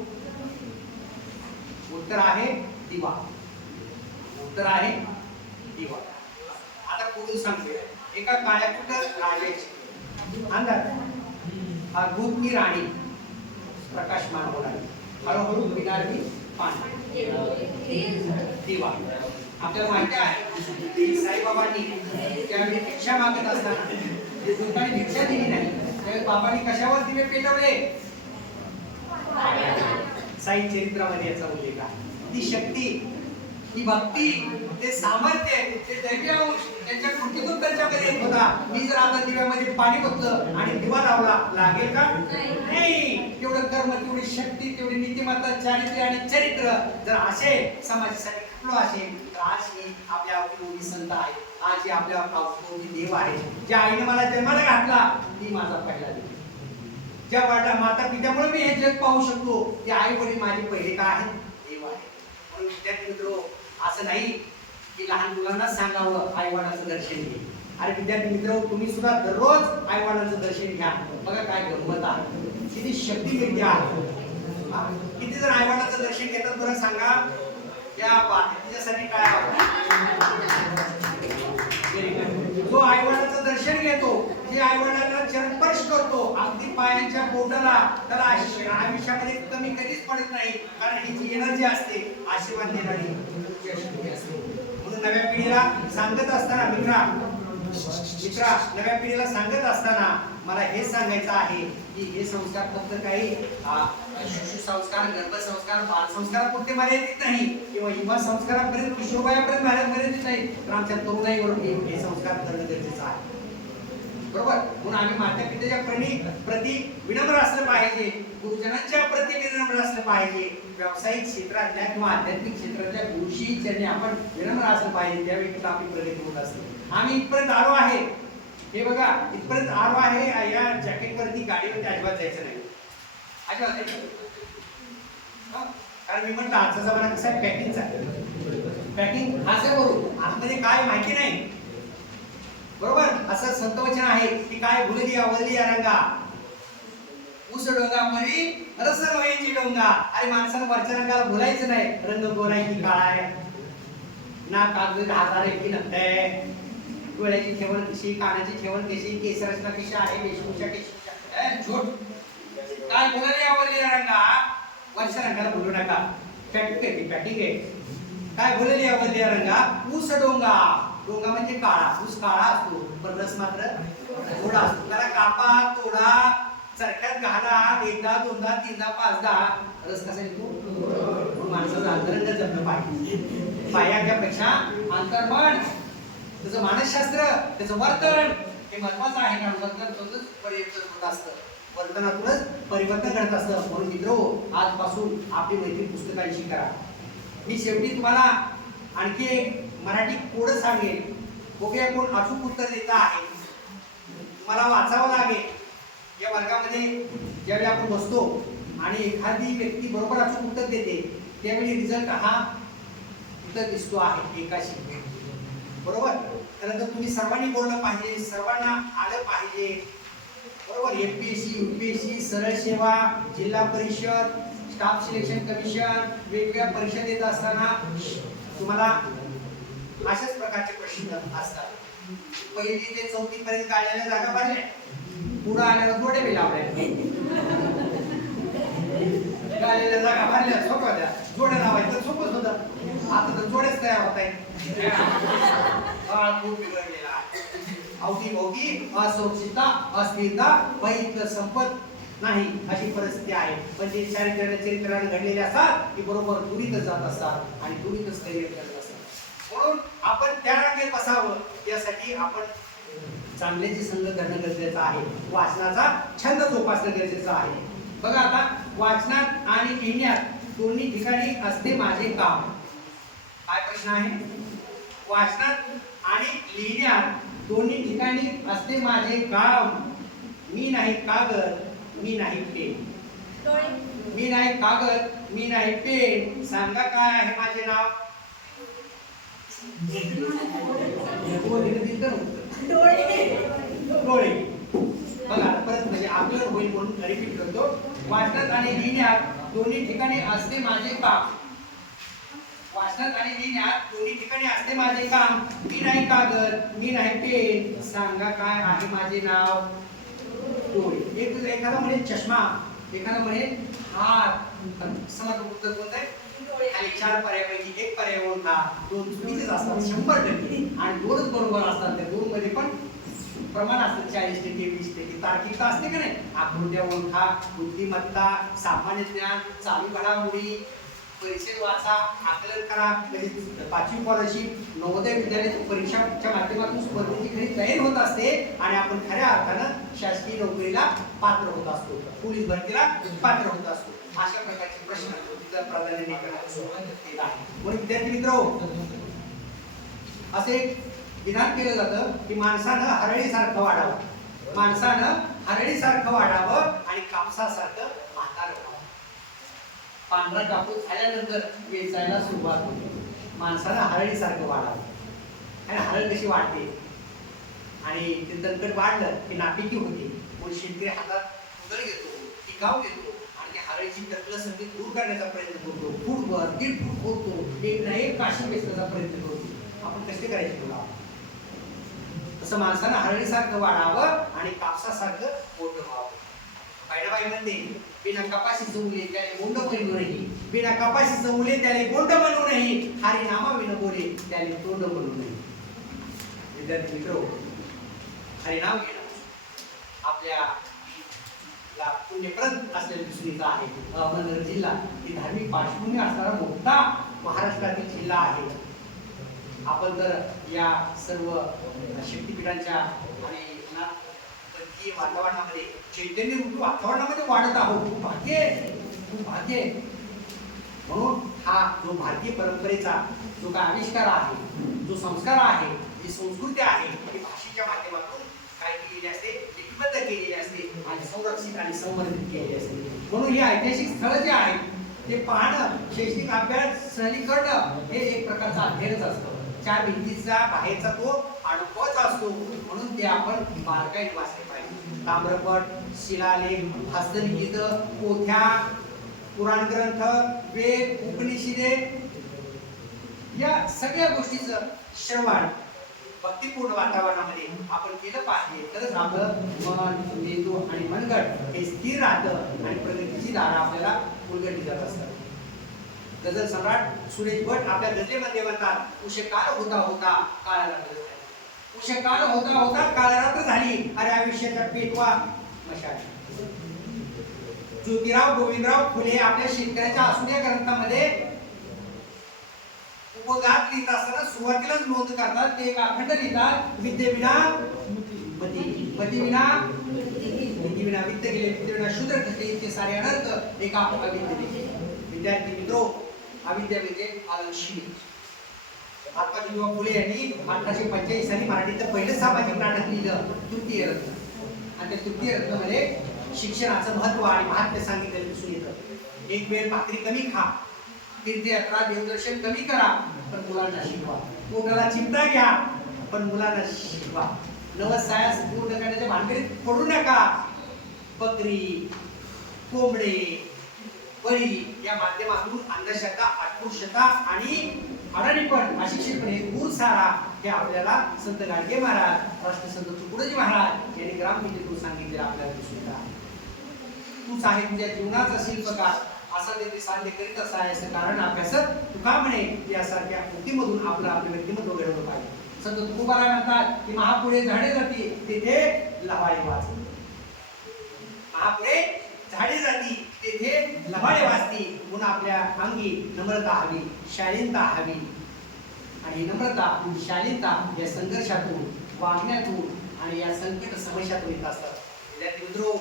उत्तर आहे दिवा. उत्तर आहे दिवा. आता पुढे सांगूया, एका काळ्याकुट्ट राजाची अंदाज अद्भुत मी राणी. प्रकाशमान होणार. हळूहळू पिणार मी पाणी. दिवा. आपल्याला माहिती आहे साईबाबांनी त्यावेळी भिक्षा मागत असताना लोकांनी भिक्षा दिली नाही, त्यावेळी बाबांनी कशावर दिवे पेटवले? साई चरित्रामध्ये याचा उल्लेख आहे. ती शक्ती, ती भक्ती, ते सामर्थ्य, ते दैव्यांश त्यांच्या कृतीतून त्यांच्याकडे येत होता. मी जर आता दिव्यामध्ये पाणी ओतलं आणि दिवा लावला, लागेल का? नाही. तेवढं कर्म, तेवढी शक्ती, तेवढी नीतिमत्ता, चारित्र्य आणि चरित्र जर असेल, समाजासाठी खपलो असेल, तर आज ही आपल्या अवती संत आहे. आज ही आपल्या अवती देव आहे. ज्या आईने मला जन्माला घातला, ती माझा पहिला देव. ज्या वाटा माता पित्यामुळे मी हे जग पाहू शकतो, ते आई वडील माझे पहिले काय आहेत? देव आहे. म्हणून विद्यार्थी मित्रो, असं नाही की लहान मुलांना सांगावं आई वडिलांचं दर्शन घे. अरे विद्यार्थी मित्र, तुम्ही सुद्धा दररोज आई वडिलांचं दर्शन घ्या. बघा काय गंमत आहे, किती शक्ती मिळते आहे. किती जण आई वडिलांचं दर्शन घेतात बरं सांगा. या तिच्यासाठी काय जो आई वडिलांचं दर्शन घेतो, जे आई वडिलांना चरणस्पर्श करतो अगदी पायांच्या बोटाला, त्याला आयुष्यामध्ये कमी कधीच पडत नाही. कारण ही जी एनर्जी असते आशीर्वाद देणारी शक्ती असते. म्हणून नव्या पिढीला सांगत असताना मित्रा नव्या पिढीला सांगत असताना मला हे सांगायचं आहे की हे संस्कार फक्त काही शिशु संस्कार, गर्भसंस्कार, बालसंस्कारापुरते मर्यादित नाही किंवा युवा संस्कारापर्यंत, किशोरवयापर्यंत मर्यादित नाही, तर आमच्या तरुणाईवर हे संस्कार करणं गरजेचं आहे. बरोबर. म्हणून आम्ही माता पित्याच्या प्रति विनम्र असलं पाहिजे, गुरुजनांच्या प्रति विनम्र असलं पाहिजे, व्यावसायिक क्षेत्रातल्या किंवा आध्यात्मिक क्षेत्रातल्या गुरुशी ज्यांनी आपण विनम्र असलं पाहिजे, त्यावेळी आपली प्रगती होत असते. आम्ही इथपर्यंत आलो आहे, हे बघा इथपर्यंत आलो आहे. या जॅकेटवरती गाडीवरती अजिबात जायचं नाही, अजिबात नाही. कारण मी म्हटलं आजचा जमाना कसा आहे, पॅकिंगचा. पॅकिंग असं करू, आतमध्ये काय माहिती नाही. बरोबर. असं संतवचन आहे की काय भुलली आवरली या रंगा, ऊस डोंगा परी रस रोईची डोंगा. अरे माणसानं वरच्या रंगाला बोलायचं नाही, रंग गोरा आहे की काळा आहे, ना कागद हातार आहे की नसतंय, डोळ्याची ठेवण कशी, कानाची ठेवण कशी, केसरचना कशी आहे, वेशभूषा कशी, झोट काय बोलायला आवडली या रंगा, वरच्या रंगाला बोलू नका. पॅकिंग आहे, पॅकिंग आहे. काय बोलायला आवडली या रंगा, ऊस डोंगा. डोंगा म्हणजे काळा, ऊस काळा असतो पण रस मात्र थोडा असतो. त्याला कापा, तोडा, चरख्यात घाला, एकदा दोनदा तीनदा पाचदा, रस कसा येतो. माणसाचं अंतरंग जपलं पाहिजे. बाह्यापेक्षा अंतर्मन, त्याचं मानसशास्त्र, त्याचं वर्तन हे महत्वाचं आहे. कारण वर्तनातूनच परिवर्तन होत असतं, वर्तनातूनच परिवर्तन घडत असतं. म्हणून मित्र आजपासून आपली मैत्री पुस्तकांशी करा. मी शेवटी तुम्हाला आणखी एक मराठी कोड सांगेन, बघूया कोण अचूक उत्तर देत आहे. मला वाचावं लागेल. या वर्गामध्ये ज्यावेळी आपण बसतो आणि एखादी व्यक्ती बरोबर अचूक उत्तर देते, त्यावेळी रिझल्ट हा उत्तर दिसतो आहे एकाशी. बरोबर. त्यानंतर तुम्ही सर्वांनी बोललं पाहिजे, सर्वांना आलं पाहिजे. बरोबर. एमपीएससी, यूपीएससी, सरळ सेवा, जिल्हा परिषद, स्टाफ सिलेक्शन कमिशन, वेगवेगळ्या परीक्षा देत असताना तुम्हाला अशाच प्रकारचे प्रश्न असतात. पहिली ते चौथी पर्यंत काढलेल्या जागा भरल्या, पुढे आल्यावर जोडे बी लावल्या, काढलेल्या जागा भरल्या सोपं द्या, जोडे लावायचं सोपंच होतं. आता तर जोडेच तयार होत आहेत. खूप बिघडलेला अवतीभोवती असुरक्षितता, अस्थिरता, वैयक्तिक संपत नाही अशी परिस्थिती आहे. पण जे चरित्राने घडलेले असतात ते बरोबर दुरीतच जात असतात आणि दुरीतच करिअर करत असतात. म्हणून आपण त्या रांगेत बसावं, यासाठी आपण चांगल्याची संगत करणं गरजेचं आहे. वाचनाचा छंद जोपासणं गरजेचं आहे. बघा आता वाचनात आणि लिहिण्यात दोन्ही ठिकाणी असते माझे काम. काय प्रश्न आहे. वाचनात आणि लिहिण्यात दोन्ही ठिकाणी असते माझे काम. मी नाही कागद, मी नाही पेन. मी नाही कागद, मी नाही पेन. सांगा काय आहे माझे नाव. डोळे. बघा परत म्हणजे आपल्याला होईल म्हणून रिपीट करतो. वाचनात आणि लिहिण्यात दोन्ही ठिकाणी असते माझे काम. वाचनात आणि लिहिण्यात दोन्ही ठिकाणी असते माझे काम. मी नाही कागद, मी नाही पेन. सांगा काय आहे माझे नाव. डोळे. एखादा म्हणे चष्मा, एखादा म्हणे हात. समज उत्तर कोणतं आहे. आणि चार पर्यायापैकी एक पर्याय ओळखा. दोन चुकीचेच असतात 100% आणि दोनच बरोबर असतात. त्या दोन मध्ये पण प्रमाण असतं 40% 20%. तार्किकता असते का नाही. आकृत्या ओळखा, बुद्धिमत्ता, सामान्य ज्ञान, चालू घडामोडी, परीक्षेत वाचा, आकलन करा. म्हणजे 5वी स्कॉलरशिप, नवोदय विद्यालयाच्या परीक्षाच्या माध्यमातून स्पर्धेची खरी तयारी होत असते आणि आपण खऱ्या अर्थानं शासकीय नोकरीला पात्र होत असतो, पोलीस भरतीला पात्र होत असतो. अशा प्रकारचे प्रश्न प्राधान्याने केला आहे. म्हणून विद्यार्थी मित्र, असे विधान केलं जातं की माणसानं हरळीसारखं वाढावं. माणसानं हरळीसारखं वाढावं आणि कापसासारखं म्हातारं व्हावं. पांढरा कापूस झाल्यानंतर वेचायला सुरुवात होते. माणसानं हरळीसारखं वाढावं. आणि हरळ कशी वाढते आणि ते तणकट वाढलं की नापिकी होते. म्हणून शेतकरी हातात कुदळ घेतो, टिकाव घेतो आणि त्या हरळीची टकलं सगळी दूर करण्याचा प्रयत्न करतो. फूटभर 1.5 फूट खोदतो, एक ना एक काशी वेचण्याचा प्रयत्न करतो. आपण कष्ट करायचे तुला तसं माणसानं हरळीसारखं वाढावं आणि कापसासारखं मोठं व्हावं. बायनाबाई म्हणते, बिना कपाशीचं मुले त्याने बोंड बनवू नये, बिना कपाशीचं मुले त्याने बोंड बनवू नये, हरी नामा विन बोले त्याने तोंड बनवू नये. विद्यार्थी मित्र, हरिनाम घेणं आपल्या पुण्यप्रद असलेल्या दिसून आहे. अहमदनगर जिल्हा ही धार्मिक पार्श्वभूमी असणारा मोठा महाराष्ट्रातील जिल्हा आहे. आपण तर या सर्व शक्तिपीठांच्या आणि परकीय वातावरणामध्ये चैतन्य रूपी वातावरणामध्ये वाढत आहोत. खूप भाग्य आहे, खूप भाग्य आहे. म्हणून हा जो भारतीय परंपरेचा जो काय आविष्कार आहे, जो संस्कार आहे, जी संस्कृती आहे, ती भाषेच्या माध्यमातून काय केलेली असते, लिपिबद्ध केलेली असते आणि संरक्षित आणि संवर्धित केलेली असते. म्हणून हे ऐतिहासिक स्थळ जे आहे ते पाहणं, शैक्षणिक अभ्यास सहली करणं हे एक प्रकारचा अध्ययनच असतं. चार भिंतीचा बाहेरचा तो अनुभवच असतो. म्हणून ते आपण बारकाईने वाचले पाहिजे. ताम्रपट, शिलालेख, हस्तलिखित, पोथ्या, पुराण ग्रंथ, वेद, उपनिषदे या सगळ्या गोष्टीचं श्रवण भक्तिपूर्ण वातावरणामध्ये आपण केलं पाहिजे. तरच आपलं मन, मेंदू आणि मनगट हे स्थिर राहतं आणि प्रगतीची दारं आपल्याला उलगडली जात असतात. गझल सम्राट सुरेश भट आपल्या गझलेमध्ये म्हणतात, उशे काळ होता होता काळ रात्र झाली, उशे काळ होता होता काळ रात्र झाली, अरे आयुष्याच्या पेटवा मशाल. ज्योतिराव गोविंदराव फुले आपल्या शेतकऱ्याच्या असून या ग्रंथामध्ये उपगात लिहित असताना सुरुवातीलाच नोंद करतात. ते एक अखंड लिहितात, विद्येविना मती, मतीविना विद्येविना विद्य गेले, विद्येविना शूद्र घटले, इतके सारे अनर्थ एका अविद्येने. विद्यार्थी मित्रो, अविद्या म्हणजे आलशी. महात्मा ज्योतिबा फुले यांनी 1845 साली मराठीचं पहिलं सामाजिक नाटक लिहिलं, तृतीय रत्न. आणि त्या तृतीय रत्नामध्ये शिक्षणाचं महत्व आणि महात्म्य सांगितलेलं दिसून येतं. एक वेळ भाकरी कमी खा, तीर्थयात्रा देवदर्शन कमी करा, पण मुलांना शिकवा. पोटाला चिमटा घ्या, पण मुलांना शिकवा. नवस सायास पूर्ण करण्याच्या भानगडीत पडू नका. बकरी, कोंबडे, बळी या माध्यमातून अंधश्रद्धा, अस्पृश्यता आणि अडाणीपण, अशिक्षितपणे दूर सारा हे आपल्याला संत गाडगे महाराज, राष्ट्रसंत तुकडोजी महाराज यांनी ग्रामगीतेतून सांगितले आपल्याला दिसून येतात. तूच आहे तुझ्या जीवनाचा शिल्पकार, असं ते सांगते करीत असायचं कारण अभ्यासक तुका म्हणे. यासारख्या कृतीमधून आपलं व्यक्तिमत्व घडवलं पाहिजे. संत तुकोबाराय म्हणतात की महापुढे झाडे जाती तेथे लवाळे वाचते. महापुढे झाडे जाती तेथे लवाळे वाचती. म्हणून आपल्या अंगी नम्रता हवी, शालीनता हवी. आणि नम्रता, शालीनता या संघर्षातून, वागण्यातून आणि या संकट समस्यातून येत असतात. विद्यार्थी मित्रो,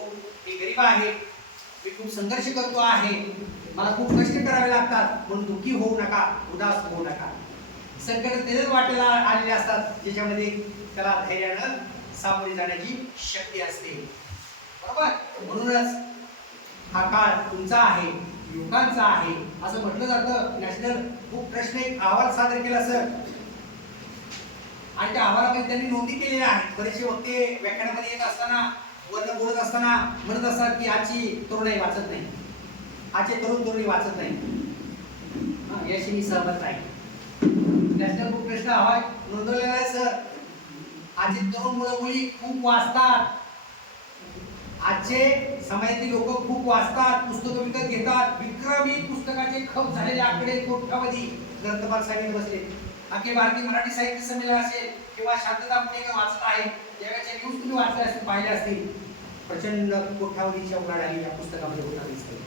मी गरीब आहे, मी खूप संघर्ष करतो आहे, मला खूप कष्ट करावे लागतात, म्हणून दुःखी होऊ नका, उदास होऊ नका. संकट तेच वाटेला आलेले असतात ज्याच्यामध्ये त्याला धैर्यानं सामोरे जाण्याची शक्ती असते. बरोबर? म्हणूनच हा काळ तुमचा आहे, युवकांचा आहे असं म्हटलं जातं. नॅशनल बुक ट्रस्टने एक अहवाल सादर केला सर, आणि त्या अहवालामध्ये त्यांनी नोंदी केलेल्या आहेत. बरेचसे वक्ते व्याख्यानामध्ये येत असताना, वर्ण बोलत असताना म्हणत असतात की आजची तरुणाई वाचत नाही, आजचे तरुण तरुणी वाचत नाही. याशी मी सहमत नाही. नॅशनल बुक ट्रस्टने अहवाल नोंदवलेला आहे सर. आजचे तरुण मुलं मुली खूप वाचतात, आजचे समाजातील लोक खूप वाचतात, पुस्तकं विकत घेतात. विक्रमी पुस्तकाचे खप झालेले आकडे कोट्यावधी ग्रंथपाल सांगितले बसले. अखिल भारतीय मराठी साहित्य संमेलन असेल किंवा शांतता पुणेकर वाचत आहे, त्यावेळेच्या न्यूज तुम्ही वाचल्या असतील, पाहिल्या असतील. प्रचंड कोट्यावधीच्या उलाढाली या पुस्तकामध्ये होणार दिसते.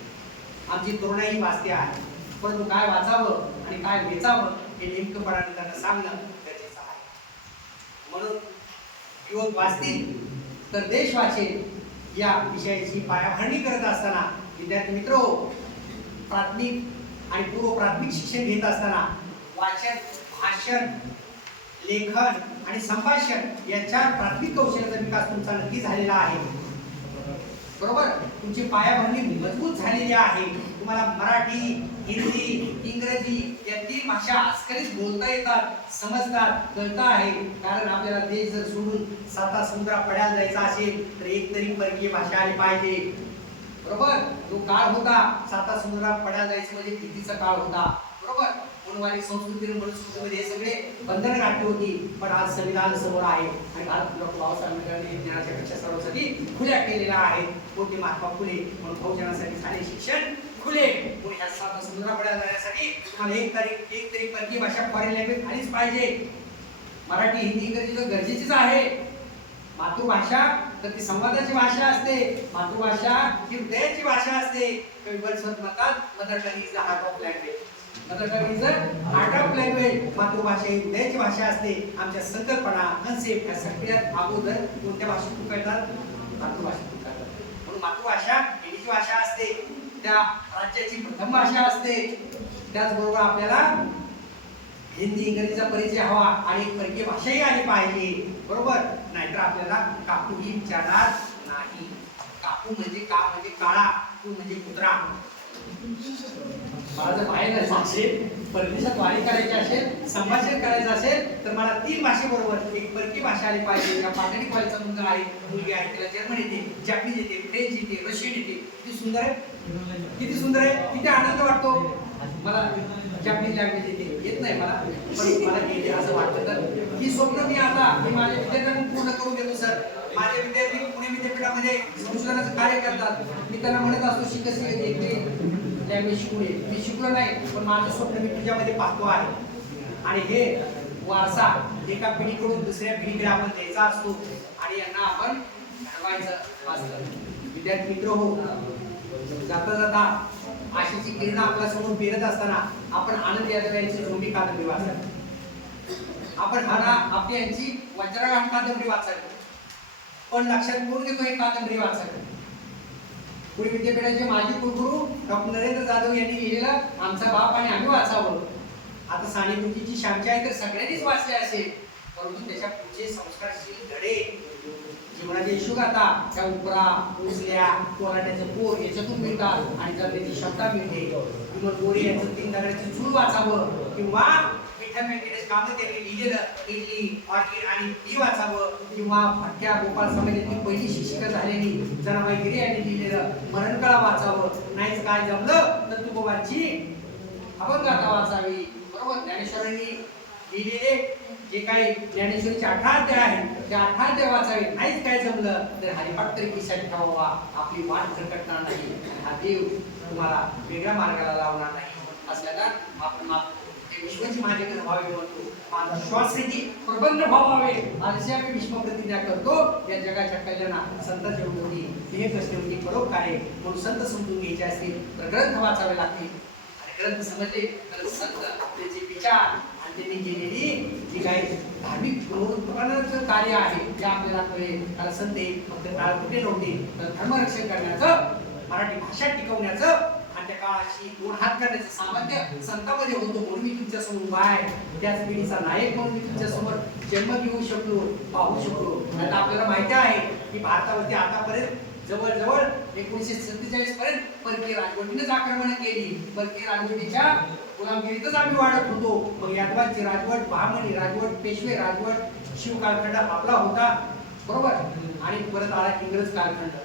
आमची तरुणाई वाचते आहे, परंतु काय वाचावं आणि काय वेचावं हे नेमकंपणाने त्यांना सांगणं गरजेचं आहे. म्हणून युवक वाचतील तर देश वाचेल या विषयाची पायाभरणी करत असताना विद्यार्थी मित्रो, प्राथमिक आणि पूर्व प्राथमिक शिक्षण घेत असताना वाचन, भाषण, लेखन आणि संभाषण या 4 प्राथमिक कौशल्याचा विकास तुमचा नक्की झालेला आहे. बरोबर? तुमची पायाभरणी मजबूत झालेली आहे. तुम्हाला मराठी, हिंदी, इंग्रजी इंग्रजी या 3 भाषा आजकालीच बोलता येतात, समजतात, कळता आहे. कारण आपल्याला देश जर सोडून 7 समुद्रा पड्याला जायचा असेल तर एक तरी परकीय भाषा आली पाहिजे. बरोबर. जो काळ होता 7 समुद्रा पड्याला जायचं म्हणजे भीतीचा काळ होता. बरोबर. म्हणून संस्कृती आणि मनुस्मृतीमध्ये हे सगळे बंधनं घातली होती. पण आज संविधान समोर आहे आणि भारत डॉक्टर बाबासाहेब आंबेडकरांनी ज्ञानाच्या कक्षा सर्वांसाठी खुल्या केलेल्या आहेत. मोठे महात्मा फुले म्हणून बहुजनासाठी झाले शिक्षण खुले. म्हणून ह्या 7 समुद्रापड्याला जाण्यासाठी तुम्हाला एक तरी परकीय भाषा फॉरेन लँग्वेज आलीच पाहिजे. मराठी, हिंदी, इंग्रजी तर गरजेचीच आहे. मातृभाषा तर ती संवादाची भाषा असते. मातृभाषा ही हृदयाची भाषा असते. कवी वर्dsworth म्हणतात mother tongue is the heart of language. Mother tongue is the heart of language. मातृभाषा ही हृदयाची भाषा असते. आमच्या संकल्पना, कन्सेप्ट ह्या सगळ्यात अगोदर कोणत्या भाषेतून कळतात? मातृभाषेतून कळतात. म्हणून मातृभाषा हिंदीची भाषा असते. त्या राज्याची प्रथम भाषा असते. त्याचबरोबर आपल्याला हिंदी, इंग्रजीचा परिचय हवा आणि एक परकीय भाषाही आली पाहिजे. बरोबर. नाहीतर आपल्याला काकूही विचारणार नाही. काकू म्हणजे का म्हणजे काळा, तू म्हणजे कुत्रा. मला जर बाहेर जायचं असेल, परदेशात वारी करायची असेल, संभाषण करायचं असेल तर मला 3 भाषेबरोबर एक परकीय भाषा आली पाहिजे. या पाटणी कॉलेजचा मुलगा आहे, मुलगी आहे, त्याला जर्मन येते, जॅपनीज येते, फ्रेंच येते, रशियन येते. किती सुंदर आहे, किती सुंदर आहे, किती आनंद वाटतो. मला जॅपनीज लँग्वेज येते, येत नाही मला, पण मला येते असं वाटतं. तर ही स्वप्न मी आता माझ्या विद्यार्थ्यांना पूर्ण करून देतो. सर, माझे विद्यार्थी पुणे विद्यापीठामध्ये संशोधनाचं कार्य करतात. मी त्यांना म्हणत असतो लँग्वेज शिकवणे. मी शिकलो नाही, पण माझं स्वप्न मी तुझ्यामध्ये पाहतो आहे. आणि हे वारसा एका पिढीकडून दुसऱ्या पिढीकडे आपण द्यायचा असतो आणि यांना आपण घडवायचं असतं. विद्यार्थी मित्र हो, जाता जाता आशेची किरण आपल्या समोर पेरत असताना आपण आनंद यादव यांची झोंबी कादंबरी वाचावी. आपण आपली यांची वज्रगाठ कादंबरी वाचावी. पण लक्षात ठेवून घेतो ही कादंबरी वाचावी. पुणे विद्यापीठाचे माजी कुलगुरू डॉक्टर नरेंद्र जाधव यांनी लिहिलेलं आमचा बाप आणि आम्ही वाचावं. आता सानेगुरुजीची श्यामची आई तर सगळ्यांनीच वाचले असेल, परंतु त्याच्या पुढचे संस्कारशील धडे, जीवनाच्या यशोगाथा, त्या उपरा, उचल्या, कोराट्याचं पोर याच्यातून मिळतात आणि जगण्याची क्षमता मिळते. किंवा गोरे यांचं 3 दगडाची चूल वाचावं किंवा विठ्ठल व्यंकटेश कामत यांनी लिहिलेलं इडली, ऑर्किड आणि ती वाचावं किंवा भटक्या गोपाळ समाजाची पहिली शिक्षिका झालेली जनाबाई गिरे यांनी लिहिलेलं मरणकळा वाचावं. नाहीच काय जमलं तर तुकोबांची अभंगाथा वाचावी. बरोबर. ज्ञानेश्वरांनी लिहिलेले जे काही ज्ञानेश्वरीचे 18 अध्याय आहेत त्या 18 अध्याय वाचावे. नाहीच काय जमलं तर हरिपाठ तरी खिशात ठेवावा. आपली वाट झटकणार नाही आणि हा देव तुम्हाला वेगळ्या मार्गाला लावणार नाही. असल्याला आपण विश्वाची माझ्याकडे व्हावे म्हणतो. माझा श्वास आहे की प्रबंध व्हावे अशी आम्ही विश्व प्रतिज्ञा करतो. या जगाच्या कल्याणा संतांच्या उन्नती हे कष्ट होती परोपकारे. म्हणून संत समजून घ्यायचे असतील तर ग्रंथ वाचावे लागतील. आणि ग्रंथ समजले तर संत त्याचे विचार आणि त्यांनी केलेली जी काही धार्मिक पुनरुत्थानाचं कार्य आहे ते आपल्याला कळेल. कारण संत फक्त काळ कुठे नव्हते तर धर्मरक्षण करण्याचं, मराठी भाषा टिकवण्याचं आणि त्या काळाशी 2 हात करण्याचं सामर्थ्य संतांमध्ये होतं. म्हणून मी तुमच्या समोर उभा आहे. त्याच पिढीचा नायक म्हणून मी तुमच्या समोर जन्म घेऊ शकलो, पाहू शकलो. आता आपल्याला माहिती आहे की भारतावरती आतापर्यंत जवळजवळ 1947 पर्यंत परकीय राजवटीनेच आक्रमण केली. परकीय राजवटीच्या गुलामगिरीतच आम्ही वाढत होतो. मग यादवांची राजवट, बहामनी राजवट, पेशवे राजवट, शिव कालखंड आपला होता. बरोबर. आणि परत आला इंग्रज कालखंड.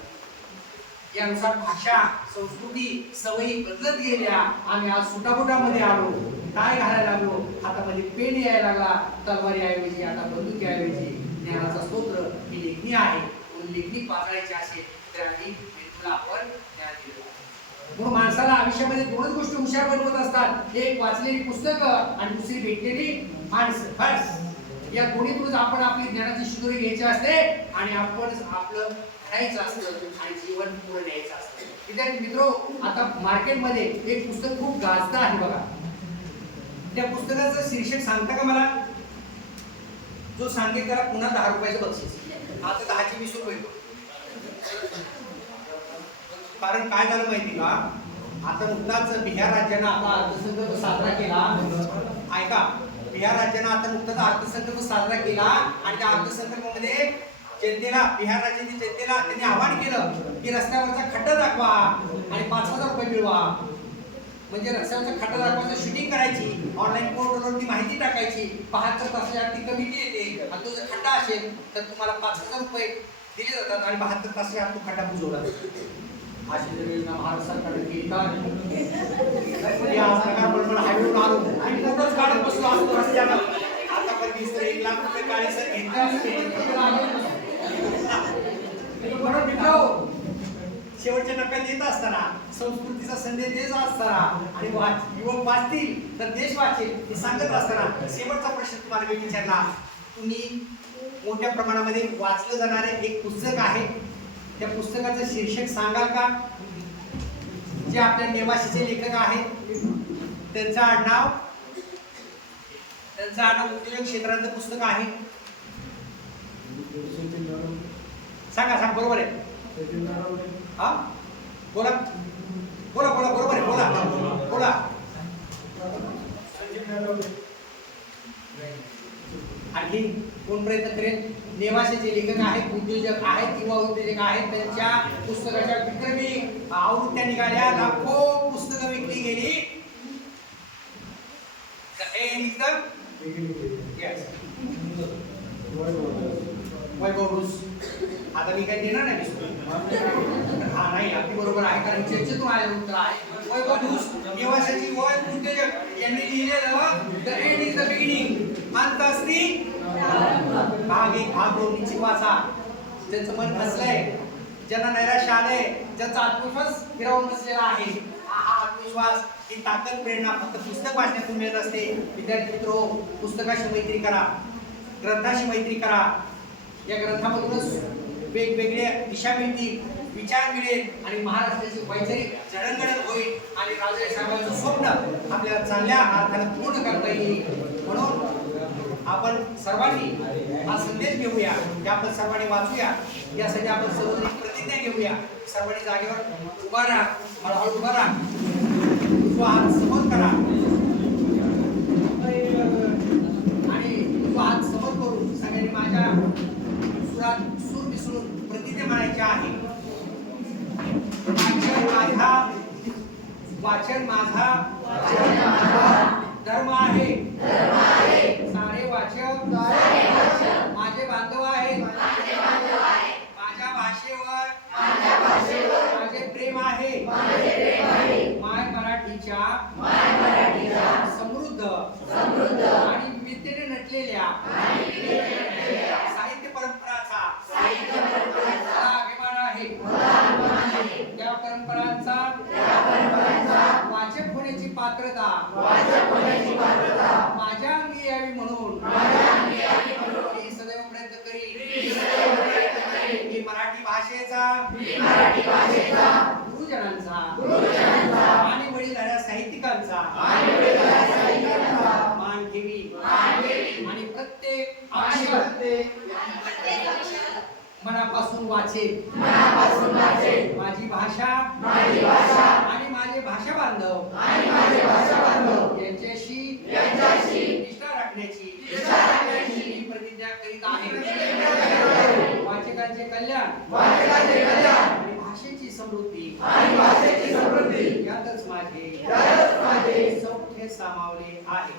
यानुसार भाषा, संस्कृती, सवयी बदलत गेल्या. आम्ही आज सुटाफुटामध्ये आलो. काय घालायला लागलो? हातामध्ये पेन यायला लागला. तलवारी ऐवजी आता बंदुकी ऐवजी ज्ञानाचा स्तोत्र ही लेखणी आहे. म्हणून लेखणी वाचायची असेल तर आधी मेंदूला आपण ज्ञान दिलं. म्हणून माणसाला आयुष्यामध्ये 2च गोष्टी हुशार बनवत असतात. एक वाचलेली पुस्तकं आणि दुसरी भेटलेली माणसं. बस या दोन्हीतूनच आपण आपली ज्ञानाची शिदोरी घ्यायची असते आणि आपण आपलं घडायचं असतं आणि जीवन पुढे न्यायचं असतं. विद्यार्थी मित्रो, आता मार्केटमध्ये एक पुस्तक खूप गाजतं आहे बघा. त्या पुस्तकाचं शीर्षक सांगता का मला? जो सांगेल त्याला पुन्हा 10 रुपयाचं बक्षीस. आता 10चे 20 रुपये. कारण काय झालं माहिती का, आता नुकताच बिहार राज्यानं आता अर्थसंकल्प साजरा केला. ऐका, बिहार राज्यानं आता नुकताच अर्थसंकल्प साजरा केला आणि त्या अर्थसंकल्पामध्ये जनतेला, बिहार राज्यातील जनतेला त्यांनी आवाहन केलं की रस्त्यावरचा खड्डा दाखवा आणि 5,000 रुपये मिळवा. म्हणजे रस्त्यावरचा खड्डा दाखवायचं शूटिंग नोंदणी करायची, ऑनलाईन पोर्टलवरती माहिती टाकायची, 72 तासाच्या ती कमिटी येते आणि तो जर खड्डा असेल तर तुम्हाला 5,000 रुपये दिले जातात आणि 72 तासाच्या आत तो खड्डा बुजवला जातो. अशी जर योजना महाराष्ट्र सरकारने केली तर या प्रकार बरोबर हायवेवर आलो आणि फोटोच काढत बसलो असतो रस्त्यावर. आता पण 1 लाख रुपये काळेसर घेतले असते. म्हणून मित्रांनो, शेवटच्या टप्प्यात येत असताना संस्कृतीचा संदेश देत असताना आणि युवक वाचतील तर देश वाचेल हे सांगत असताना शेवटचा प्रश्न तुम्हाला मी विचारला. तुम्ही मोठ्या प्रमाणामध्ये वाचलं जाणारे एक पुस्तक आहे, त्या पुस्तकाचं शीर्षक सांगाल का? जे आपल्या नेवाशीचे लेखक आहेत त्यांचं आडनाव उद्योग क्षेत्राचं पुस्तक आहे. सांगा बरोबर आहे. हा बोला बोला बोला बरोबर आहे. बोला आणखी कोण प्रयत्न करेल? नेवासेचे लेखक आहेत, उद्योजक आहेत, युवा उद्योजक आहेत, त्यांच्या पुस्तकाच्या विक्रमी आवृत्त्या निघाल्या, लाखो पुस्तकं विकली गेली. आता मी काही देणार नाही. हा नाही, अगदी बरोबर आहे, कारण चर्चेतून आलेलं उत्तर आहे. वैभव घोष नेवासेची उद्योजक यांनी लिहिलेलं the end is the beginning, अंत असती भाग 1 भाग 2 निश्चित वाचा. ज्यांचं मन खचलंय, ज्यांना नैराश्य आलंय, ज्यांचा आत्मविश्वास फिरवून बसलेला आहे, हा आत्मविश्वास ही ताकद प्रेरणा फक्त पुस्तक वाचण्यातून मिळत असते. विद्यार्थी मित्रो, पुस्तकाशी मैत्री करा, ग्रंथाशी मैत्री करा. या ग्रंथामधूनच वेगवेगळ्या दिशा मिळतील, विचार मिळेल आणि महाराष्ट्राची वैचारिक जडणघडण होईल आणि राजे साहेबांचं स्वप्न आपल्याला चांगल्या अर्थाने पूर्ण करता येईल. म्हणून आपण सर्वांनी हा संदेश घेऊया, की आपण सर्वांनी वाचूया. यासाठी आपण सर्वांनी प्रतिज्ञा घेऊया. सर्वांनी जागेवर उभा राहा, हळूहळू उभा राहा, उजवा हात समोर करा आणि उजवा हात समोर करून सगळ्यांनी माझ्या सुरात सूर मिसळून प्रतिज्ञा म्हणायची आहे. वाचन माझा धर्म आहे. सारे वाचक माझे बांधव आहेत. माझ्या भाषेवर माझे प्रेम आहे. माय मराठीच्या समृद्ध आणि विविधतेने नटलेल्या साहित्य परंपराचा मला अभिमान आहे. त्या परंपरांचा वाचक होण्याची पात्रता माझ्या अंगी यावी म्हणून मी सदैव प्रयत्न करीन. मी मराठी भाषेचा गुरुजनांचा आणि वडीलधाऱ्या साहित्यिकांचा मान ठेवी आणि प्रत्येक मनापासून वाचेल. माझी भाषा आणि माझे भाषा बांधव यांच्याशी निष्ठा राखण्याची मी प्रतिज्ञा करीत आहे. वाचकांचे कल्याण आणि भाषेची समृद्धी यातच माझे सौख्य सामावले आहे.